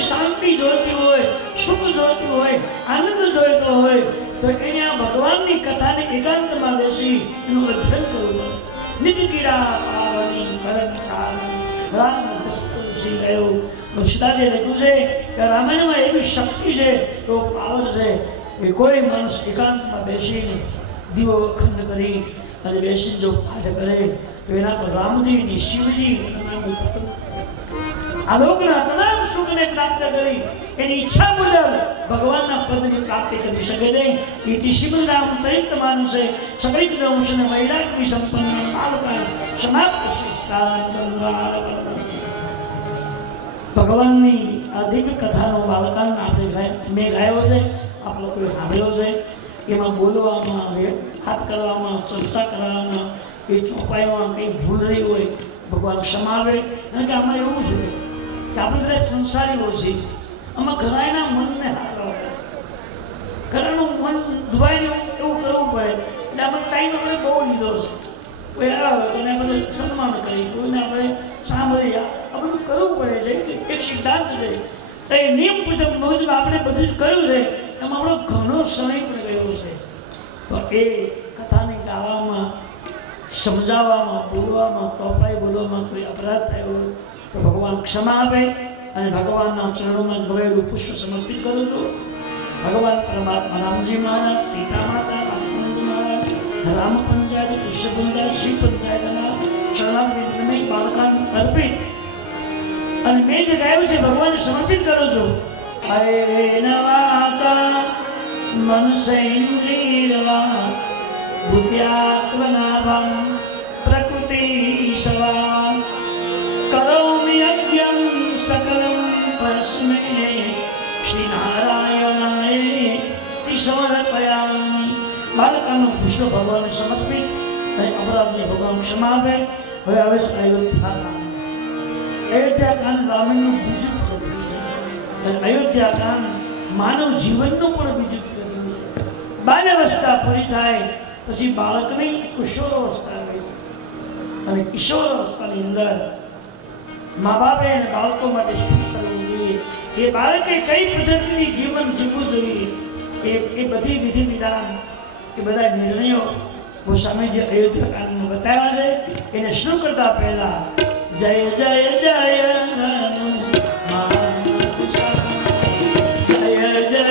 શાંતિ જોઈતી હોય, સુખ જોઈતું હોય, આનંદ જોઈતો હોય તો એને આ ભગવાનની કથાને એકાંતમાં બેસી એનું અધ્યયન કરવું પડે. નિજગીરા પાવની કરમ રામ તુલસી ગયો. સીતાજીએ લખ્યું છે કે રામાયણમાં એવી શક્તિ છે, એવો પાવર છે કે કોઈ માણસ એકાંતમાં બેસીને દીવો અખંડ કરી અને બેસી જો પાઠ કરે તો એના પર રામજી શિવજી આલોકના તમામ સુખને પ્રાપ્ત કરી એની ઈચ્છા મુજબ ભગવાનના પદની પ્રાપ્તિ કરી શકે છે. ઇતિ શિવરામ તરિત માનુષે સકલિત વંશને વૈરાગ્ય સંપન્ન બાલકા સમાપ્ત ભગવાનની આ દિવ્ય કથાનો બાલકાંડ આપણે મેં ગાયો છે, આપ લોકોએ સાંભળ્યો છે. એમાં બોલવામાં, હાથ કરવામાં, ચર્ચા કરવામાં, એ ચોપાઈમાં કંઈ ભૂલ રહી હોય ભગવાન ક્ષમાવે. કારણ કે આમાં એવું છે કે આપણે બધા સંસારીઓ છીએ, આમાં ઘણાના મનને હાથવા ઘણાનું મન દુભાઈને એવું કરવું પડે. એટલે આપણે ટાઈમ આપણે બહુ લીધો છે. કોઈ આવે તો એને આપણે સન્માન કરી, કોઈને આપણે સાંભળી, આ બધું કરવું પડે છે. એક સિદ્ધાંત છે તો એ નિયમ મુજબ આપણે બધું જ કર્યું છે. એમાં આપણો ઘણો સમય પણ ગયો છે. તો એ કથાને ગાવામાં, સમજાવવામાં, બોલવામાં, ચોપાઈ બોલવામાં કોઈ અપરાધ થયો હોય તો ભગવાન ક્ષમા આપે અને ભગવાનના ચરણોમાં ગવેલું પુષ્પ સમર્પિત કરું છું. ભગવાન પરમાત્મા રામજી મહારાજ, સીતા માતા, રામચંદ્ર મહારાજ, રામ પંચાયત, કૃષ્ણ પંચાયત, શ્રી પંચાયતના શરણાગતિ બાલકાંડ અર્પિત અને મેં જે ગાયું છે ભગવાનને સમર્પિત કરું છું. કાયેન વાચા મનસેન્દ્રિયર્વા બુદ્ધ્યાત્મનાભં પ્રકૃતિ સવા કરોમિ યજ્ઞં સકલં પરસ્મૈ શ્રી નારાયણાય આનું કૃષ્ણ ભગવાનને સમર્પિત અને અપરાધને ભગવાન ક્ષમા આપે. હવે આવે છે અયોધ્યા કાંડ. અયોધ્યા કાંડ રામાયણનું બીજું પગથિયું છે. અને અયોધ્યા કાંડ માનવ જીવનનું પણ બીજું પગથિયું છે. બાલ્યાવસ્થા પૂરી થાય પછી બાળકની કિશોરાવસ્થા આવે છે. અને કિશોરાવસ્થાની અંદર મા બાપે અને બાળકો માટે શું કરવું જોઈએ, એ બાળકે કઈ પદ્ધતિથી જીવન જીવવું જોઈએ, એ બધી વિધિ વિધાન, એ બધા નિર્ણયો ગોસ્વામીજી અયોધ્યા કાંડમાં બતાવ્યા છે. એને શરૂ કરતા પહેલા જય જય જય રામ જય જય જય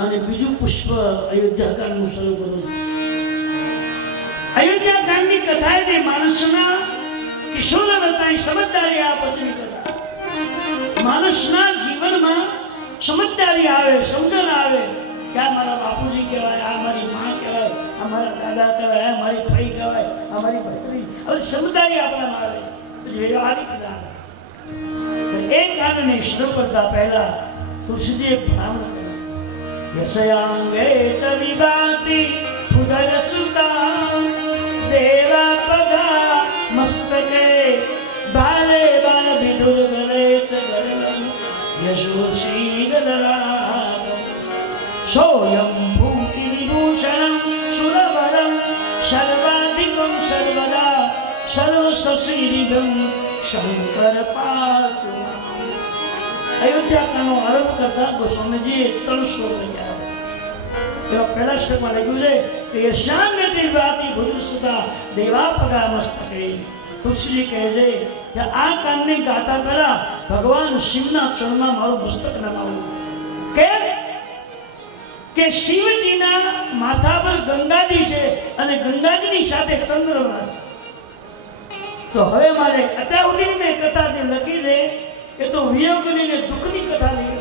અને બીજું પુષ્પ અયોધ્યા કાંડનું શરૂ કરું. અયોધ્યા કાંડની કથા જે માણસના કિશોરાવસ્થાની સમજદારી આ પછીની કથા. માણસના જીવનમાં સમજદારી આવે, સમજણ આવે કે આ મારા બાપુજી કહેવાય, આ મારી માં કહેવાય, આ મારા દાદા કહેવાય, આ મારી ભાઈ કહેવાય, આ મારી ભત્રી. હવે સમજદારી આપણામાં આવે પછી વ્યવહારિક જ્ઞાન. એ કાંડને શરૂ કરતા પહેલા તુલસીજીએ ભલામણ કરી યશયાંગે ચ વિભાતિ ઉદર સુતા દેવા પગા મસ્તકે બાલે બાલ વિદુર ગલે ચ ગરમ યશો શ્રી ગદરા સોયમ ભૂતિ વિભૂષણમ સુરવરમ સર્વાધિકમ સર્વદા સર્વ સશ્રીગમ શંકર પાતુ. અયોધ્યા કાંડનો આરંભ કરતા ગોસ્વામીજીએ 3 શ્લોક લખ્યા. એવા પહેલા શ્લોકમાં લખ્યું છે કે યશાંગતિ વાતિ ભુજસુતા દેવા પગા મસ્તકે. તુલસીજી કહે છે કે આ કાંડની ગાથા પહેલા ભગવાન શિવના ચરણમાં મારું મસ્તક નમાવું. કે શિવજીના માથા પર ગંગાજી છે અને ગંગાજીની સાથે ચંદ્રમા. તો હવે મારે અત્યાર સુધી મેં કથા જે લખી છે એ તો વિયોગની ને દુઃખની કથા લખી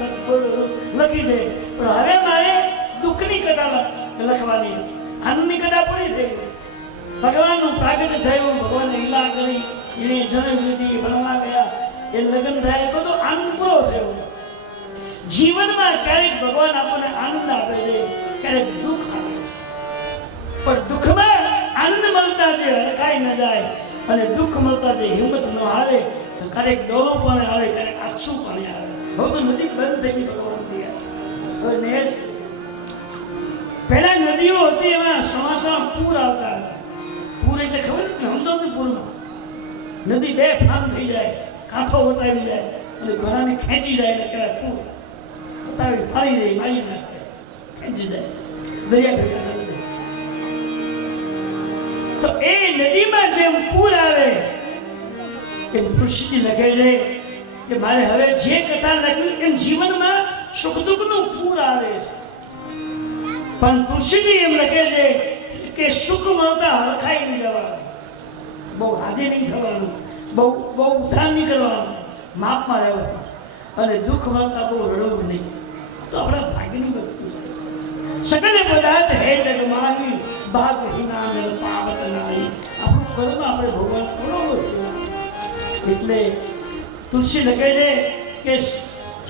છે, પણ હવે મારે દુઃખની કથા લખવાની. આનંદની કથા પૂરી થઈ ગઈ. ભગવાનનું પ્રાગટ્ય થયું, ભગવાનને લીલા કરી, એને જન્મ લીધી, ભણવા ગયા, એ લગ્ન થયા, બધો આનંદ પૂરો થયો. જીવનમાં ક્યારેક ભગવાન આપણને આનંદ આપે છે, ક્યારેક દુઃખ આપે, પણ દુઃખમાં આનંદ મળતા જે હરખાઈ ન જાય અને દુઃખ મળતા જે હિંમત ન હારે, ક્યારેક ડોલો પણ આવે, ક્યારેક આછું પણ આવે. હવે નદી બંધ થઈ ગઈ ભગવાનથી. હવે નહેર પહેલા નદીઓ હતી, એમાં ચોમાસામાં પૂર આવતા હતા. પૂર એટલે ખબર ને, અમદાવાદની પૂરમાં નદી 2 ફામ થઈ જાય, કાંઠો વટાવી જાય અને ઘણાને ખેંચી જાય એટલે કહેવાય પૂર. વટાવી ફાડી દે, મારી નાખે, ખેંચી જાય, દરિયા ભેગા કરી દે. તો એ નદીમાં જેમ પૂર આવે એ તુલસીજી લખે છે કે મારે હવે જે કથા લખવી એમ જીવનમાં સુખ દુઃખનું પૂર આવે છે, પણ તુલસીજી એમ લખે છે કે સુખ મળતા હરખાઈ નહીં જવાનું, બહુ રાધે નહીં થવાનું, બહુ ઉધાર નહીં કરવાનું, માપમાં રહેવાનું, અને દુઃખ મળતા બહુ રડવું નહીં. તો આપણા ભાગ્યની વસ્તુ છે. સકલ પદાર્થ હે જગમાગી ભાગહીના ને પાવત નારી. આપણું કર્મ આપણે ભગવાન પૂરો. એટલે તુલસી લખે છે કે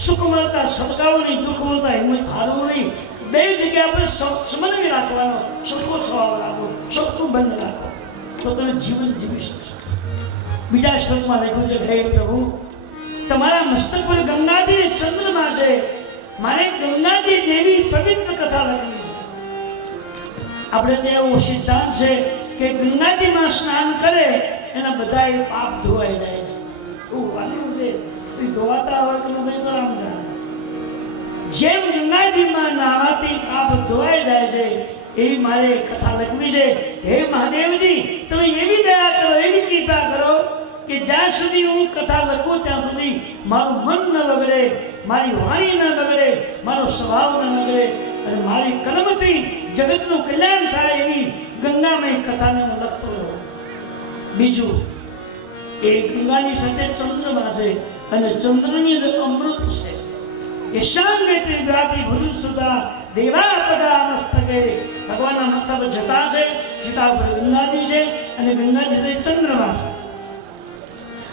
સુખ મળતા સબકાવું નહીં, દુઃખ મળતા હિંમત હારવું નહીં. 2 જગ્યા પર સમન્વય રાખવાનો, સબકો સ્વભાવ રાખવો, સબકું બંધ રાખો. તો તમે જીવન જીવી શકશો. બીજા શ્લોકમાં લખ્યું છે, હે પ્રભુ, તમારા મસ્તક પર ગંગાજી ને ચંદ્રમા છે, મારે ગંગાજી જેવી પવિત્ર કથા લખવી છે. આપણે ત્યાં એવો સિદ્ધાંત છે કે ગંગાજીમાં સ્નાન કરે એના બધા પાપ ધોવાઈ જાય છે. એવું વાલ્યું છે, ધોવાતા હોય તો ભાઈ તો આમ જાણે. જેમ ગંગાજીમાં નાવાથી પાપ ધોવાઈ જાય છે એવી મારે કથા લખવી છે. હે મહાદેવજી, તમે એવી દયા કરો, એવી કૃપા કરો કે જ્યાં સુધી હું કથા લખું ત્યાં સુધી મારું મન ન બગડે, મારી વાણી ન બગડે, મારો સ્વભાવ ન બગડે અને મારી કલમથી જગતનું કલ્યાણ થાય એવી ગંગામય કથાને હું લખતો રહું. બીજું, એ ગંગાની સાથે ચંદ્રમા છે અને ચંદ્રની અંદર અમૃત છે. યશાંગેતે વ્યાતિ ભુજ સુધા દેવા પદા મસ્તકે. ભગવાનના મસ્તક જટા છે, જટા પર ગંગાજી છે અને ગંગાજી છે ચંદ્રમા છે.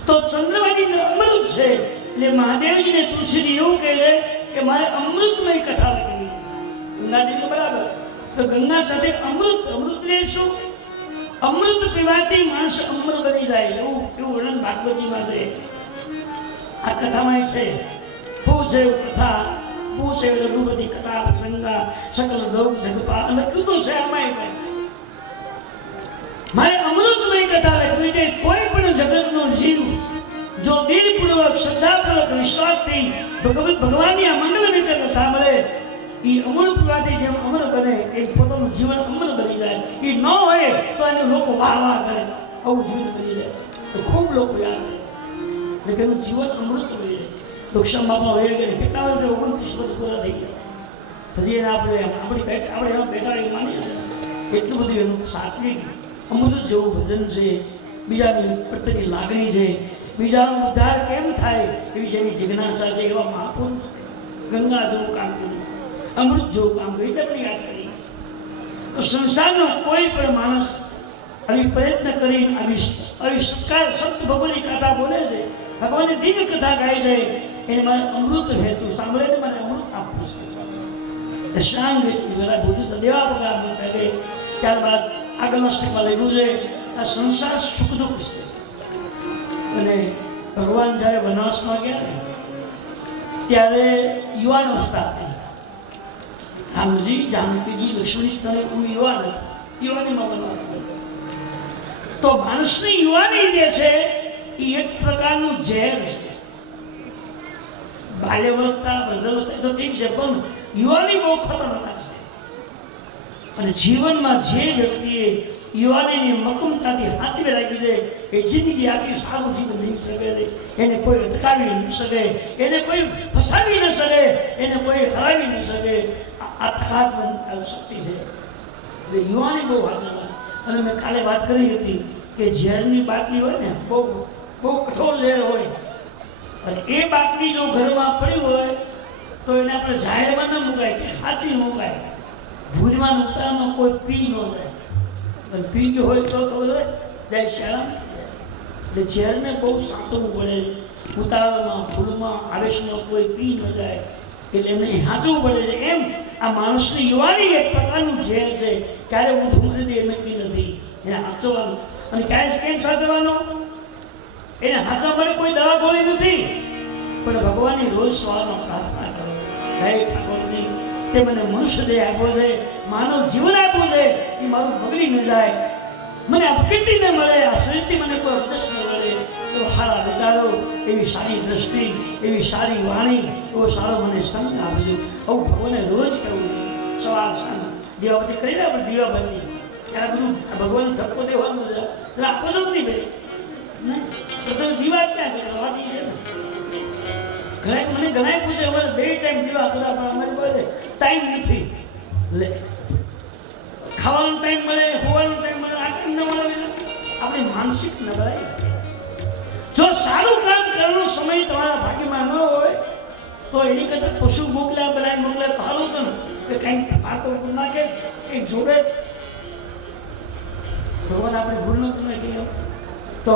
તો ચંદ્રમાની અમૃત છે એટલે મહાદેવજીને તુલસીજી એવું કહે છે કે મારે અમૃતમય કથા લખવી. ગંગાજી બરાબર, તો ગંગા સાથે અમૃત. અમૃત એટલે શું? અમૃત પીવાથી માણસ અમર બની જાય એવું વર્ણન ભાગવતીમાં છે. આ કથામાં છે પૂછે કથા, પૂછે રઘુપતિ કથા પ્રસંગા સકલ રોગ જગપા લખ્યું તો છે આમાં. મારે અમૃતમય કથા લખવી છે. કોઈ પણ જગતનો જીવ જો દિલપૂર્વક, શ્રદ્ધાપૂર્વક, વિશ્વાસથી ભગવાનની આ મંગલમય કથા સાંભળે, એ અમૃત પીવાથી જેમ અમર બને એ પોતાનું જીવન અમર બની જાય. એ ન હોય તો એને લોકો વાહ વાહ કરે, આવું જીવન બની જાય તો ખૂબ લોકો યાદ કરે એટલે એનું જીવન અમૃત બની જાય. તો ક્ષમામાં વહી ગયા કેટલા વર્ષ, 29 વર્ષ પૂરા થઈ ગયા. હજી એને આપણે એમાં બેઠા એ માનીએ એટલું બધું એનું સાત્વિક અમૃત જેવું ભજન છે, બીજાની પ્રત્યેની લાગણી છે, બીજાનો ઉદ્ધાર કેમ થાય એવી જેની જિજ્ઞાસા છે, એવા મહાપુરુષ ગંગા જેવું કામ કર્યું, અમૃત જેવું કામ કર્યું. એટલે પણ યાદ કરી તો સંસારનો કોઈ પણ માણસ આવી પ્રયત્ન કરીને આવી સત્કાર સત્ય ભગવાનની કથા બોલે છે, ભગવાનની દિવ્ય કથા ગાય છે, એને મારે અમૃત હેતુ સાંભળે ને મને અમૃત આપવું છે. શાંગ જરા બોલું તો દેવા પગાર કહે. ત્યારબાદ આગળના સ્ટેપમાં લખ્યું છે આ સંસાર સુખ દુઃખ છે. અને ભગવાન જ્યારે વનવાસમાં ગયા ને ત્યારે યુવાન અવસ્થા હતી. રામજી, જાનકીજી, લક્ષ્મણજી તને હું યુવાન હતા, યુવાનીમાં વનવાસ કર્યો. તો માણસની યુવાની જે છે એ એક પ્રકારનું ઝેર છે. બાલ્યવસ્થા, વૃદ્ધાવસ્થા તો ઠીક છે, પણ યુવાની બહુ ખતરનાક છે. અને જીવનમાં જે વ્યક્તિએ યુવાનીની મકુમતાથી હાથવે રાખી દે એ જિંદગી આખી સારું જીવન જીવી શકે, એને કોઈ અટકાવી ન શકે, એને કોઈ ફસાવી ન શકે, એને કોઈ હરાવી ન શકે. આ થકાત શક્તિ છે એટલે યુવાની બહુ હાજર. અને મેં કાલે વાત કરી હતી કે ઝેરની બાટલી હોય ને, બહુ કઠોર ઝેર હોય, અને એ બાટલી જો ઘરમાં પડી હોય તો એને આપણે જાહેરમાં ન મુકાય, કે સાચી ન મુકાય. ભુજમાં ઉતારમાં કોઈ પી ન જાય, અને પી ગયો હોય તો ખબર હોય જાય શરમ. એટલે ઝેરને બહુ સાચવવું પડે. ઉતાવળમાં, ભૂલમાં, આવેશમાં કોઈ પી ન જાય એટલે એમને સાચવવું પડે છે. એમ આ માણસની યુવાની એક પ્રકારનું ઝેર છે. ક્યારે ઊંઠ મરી દે એ નક્કી નથી, એને સાચવવાનું. અને ક્યારે કેમ સાચવવાનો? એને હાથમાં મળે કોઈ દવા ગોળી નથી, પણ ભગવાનની રોજ સવારમાં પ્રાર્થના કરો, હે ઠાકોરજી, તે મને મનુષ્ય દેહ આપ્યો છે, માનવ જીવન આપ્યું છે, એ મારું બગડી ન જાય, મને અપકીર્તિ ન મળે, આ સૃષ્ટિ મને કોઈ અપદસ ન મળે. તો સારા વિચારો, એવી સારી દ્રષ્ટિ, એવી સારી વાણી, એવો સારો મને સંગ આપજો. આવું ભગવાને રોજ કહેવું. સવાર સાંજ દીવાબત્તી કરી આપણે દીવાબત્તી ત્યારે બધું ભગવાન ધક્કો દેવાનો આપો છો નહીં ભાઈ, તો તમે દીવા ક્યાં કરવા દી છે ને. મને ઘણા પૂછે અમારે 2 ટાઈમ દીવા કરવા, પણ અમારી પાસે ટાઈમ નથી. લે ખાવાનો ટાઈમ મળે, હોવાનો ટાઈમ મળે, આ ટાઈમ ન મળે. આપણી માનસિક નબળાઈ. જો સારું કામ કરવાનો સમય તમારા ભાગ્યમાં ન હોય તો એની કરતા પશુ મોકલ્યા, બનાવી મોકલ્યા તો સારું હતું ને, કે કંઈક પાકો નાખે, કંઈક જોડે. ભગવાન આપણે ભૂલ નથી નાખી. તો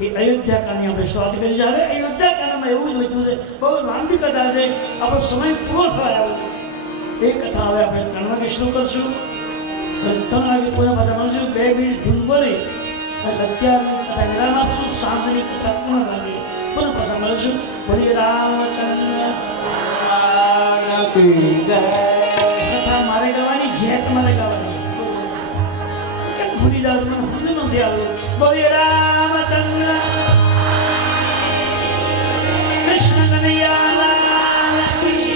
એ અયોધ્યાકાંડની આપણે શરૂઆત કરી છે. હવે અયોધ્યાકાંડમાં એવું જ લખ્યું છે, બહુ લાંબી કથા છે, આપણો સમય પૂરો થવા આવ્યો છે. એ કથા હવે આપણે 3 વાગે શરૂ કરશું. 3 વાગે પૂરા પાછા મળશું. 2 મિનિટ ધૂન બોલી અત્યારની કથા વિરામ આપશું. સાંજની કથા પૂર્ણ લાગે પુનઃ પાછા મળીશું. હરિ રામચંદ્ર કથા મારે ગાવાની જે તમારે ગાવાની કેમ ભૂલી જાવ મને સમજ નથી આવ્યું. હરિ રામચંદ્ર કૃષ્ણ કનૈયા લાલ કી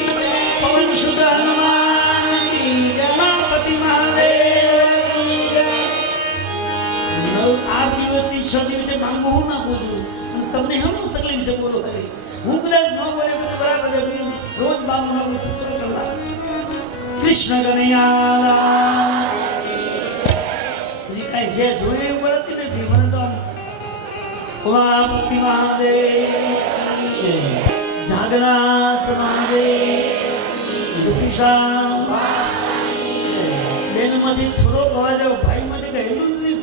પવન સુત હનુમાન કી ગણાપતિ મહાદેવ કી જય. આ દિવસથી 6 દિવસે માંગુ હું ના પૂછું તમને હમ તકલીફ છે બોલો ખરી. હું કદાચ ન બોલે તો બરાબર રોજ બાબુ ના પૂછું કલાક. કૃષ્ણ કનૈયા હજી કાંઈ જે જોઈએ એવું કરતી નથી મને તો ઉમાપતિ મહાદેવ જાગન્નાથ મહાદેવ બેનમાંથી થોડો અવાજ આવ્યો ભાઈ માટે કહેલું જ નહીં.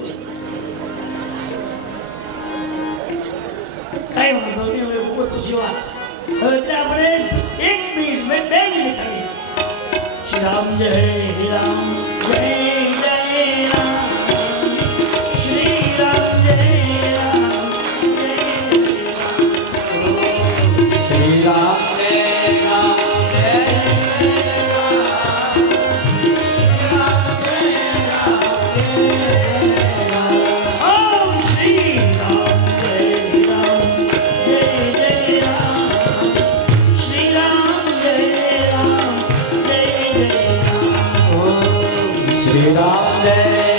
કઈ વાંધો નહીં હવે પોતું સેવા હવે એટલે આપણે 1 મિનિટ મેં 2 મિનિટ ખાલી શ્રી રામ જય રામ જય જય રામ શ્રી રામ જય રામ જય જય રામ. Ram Jai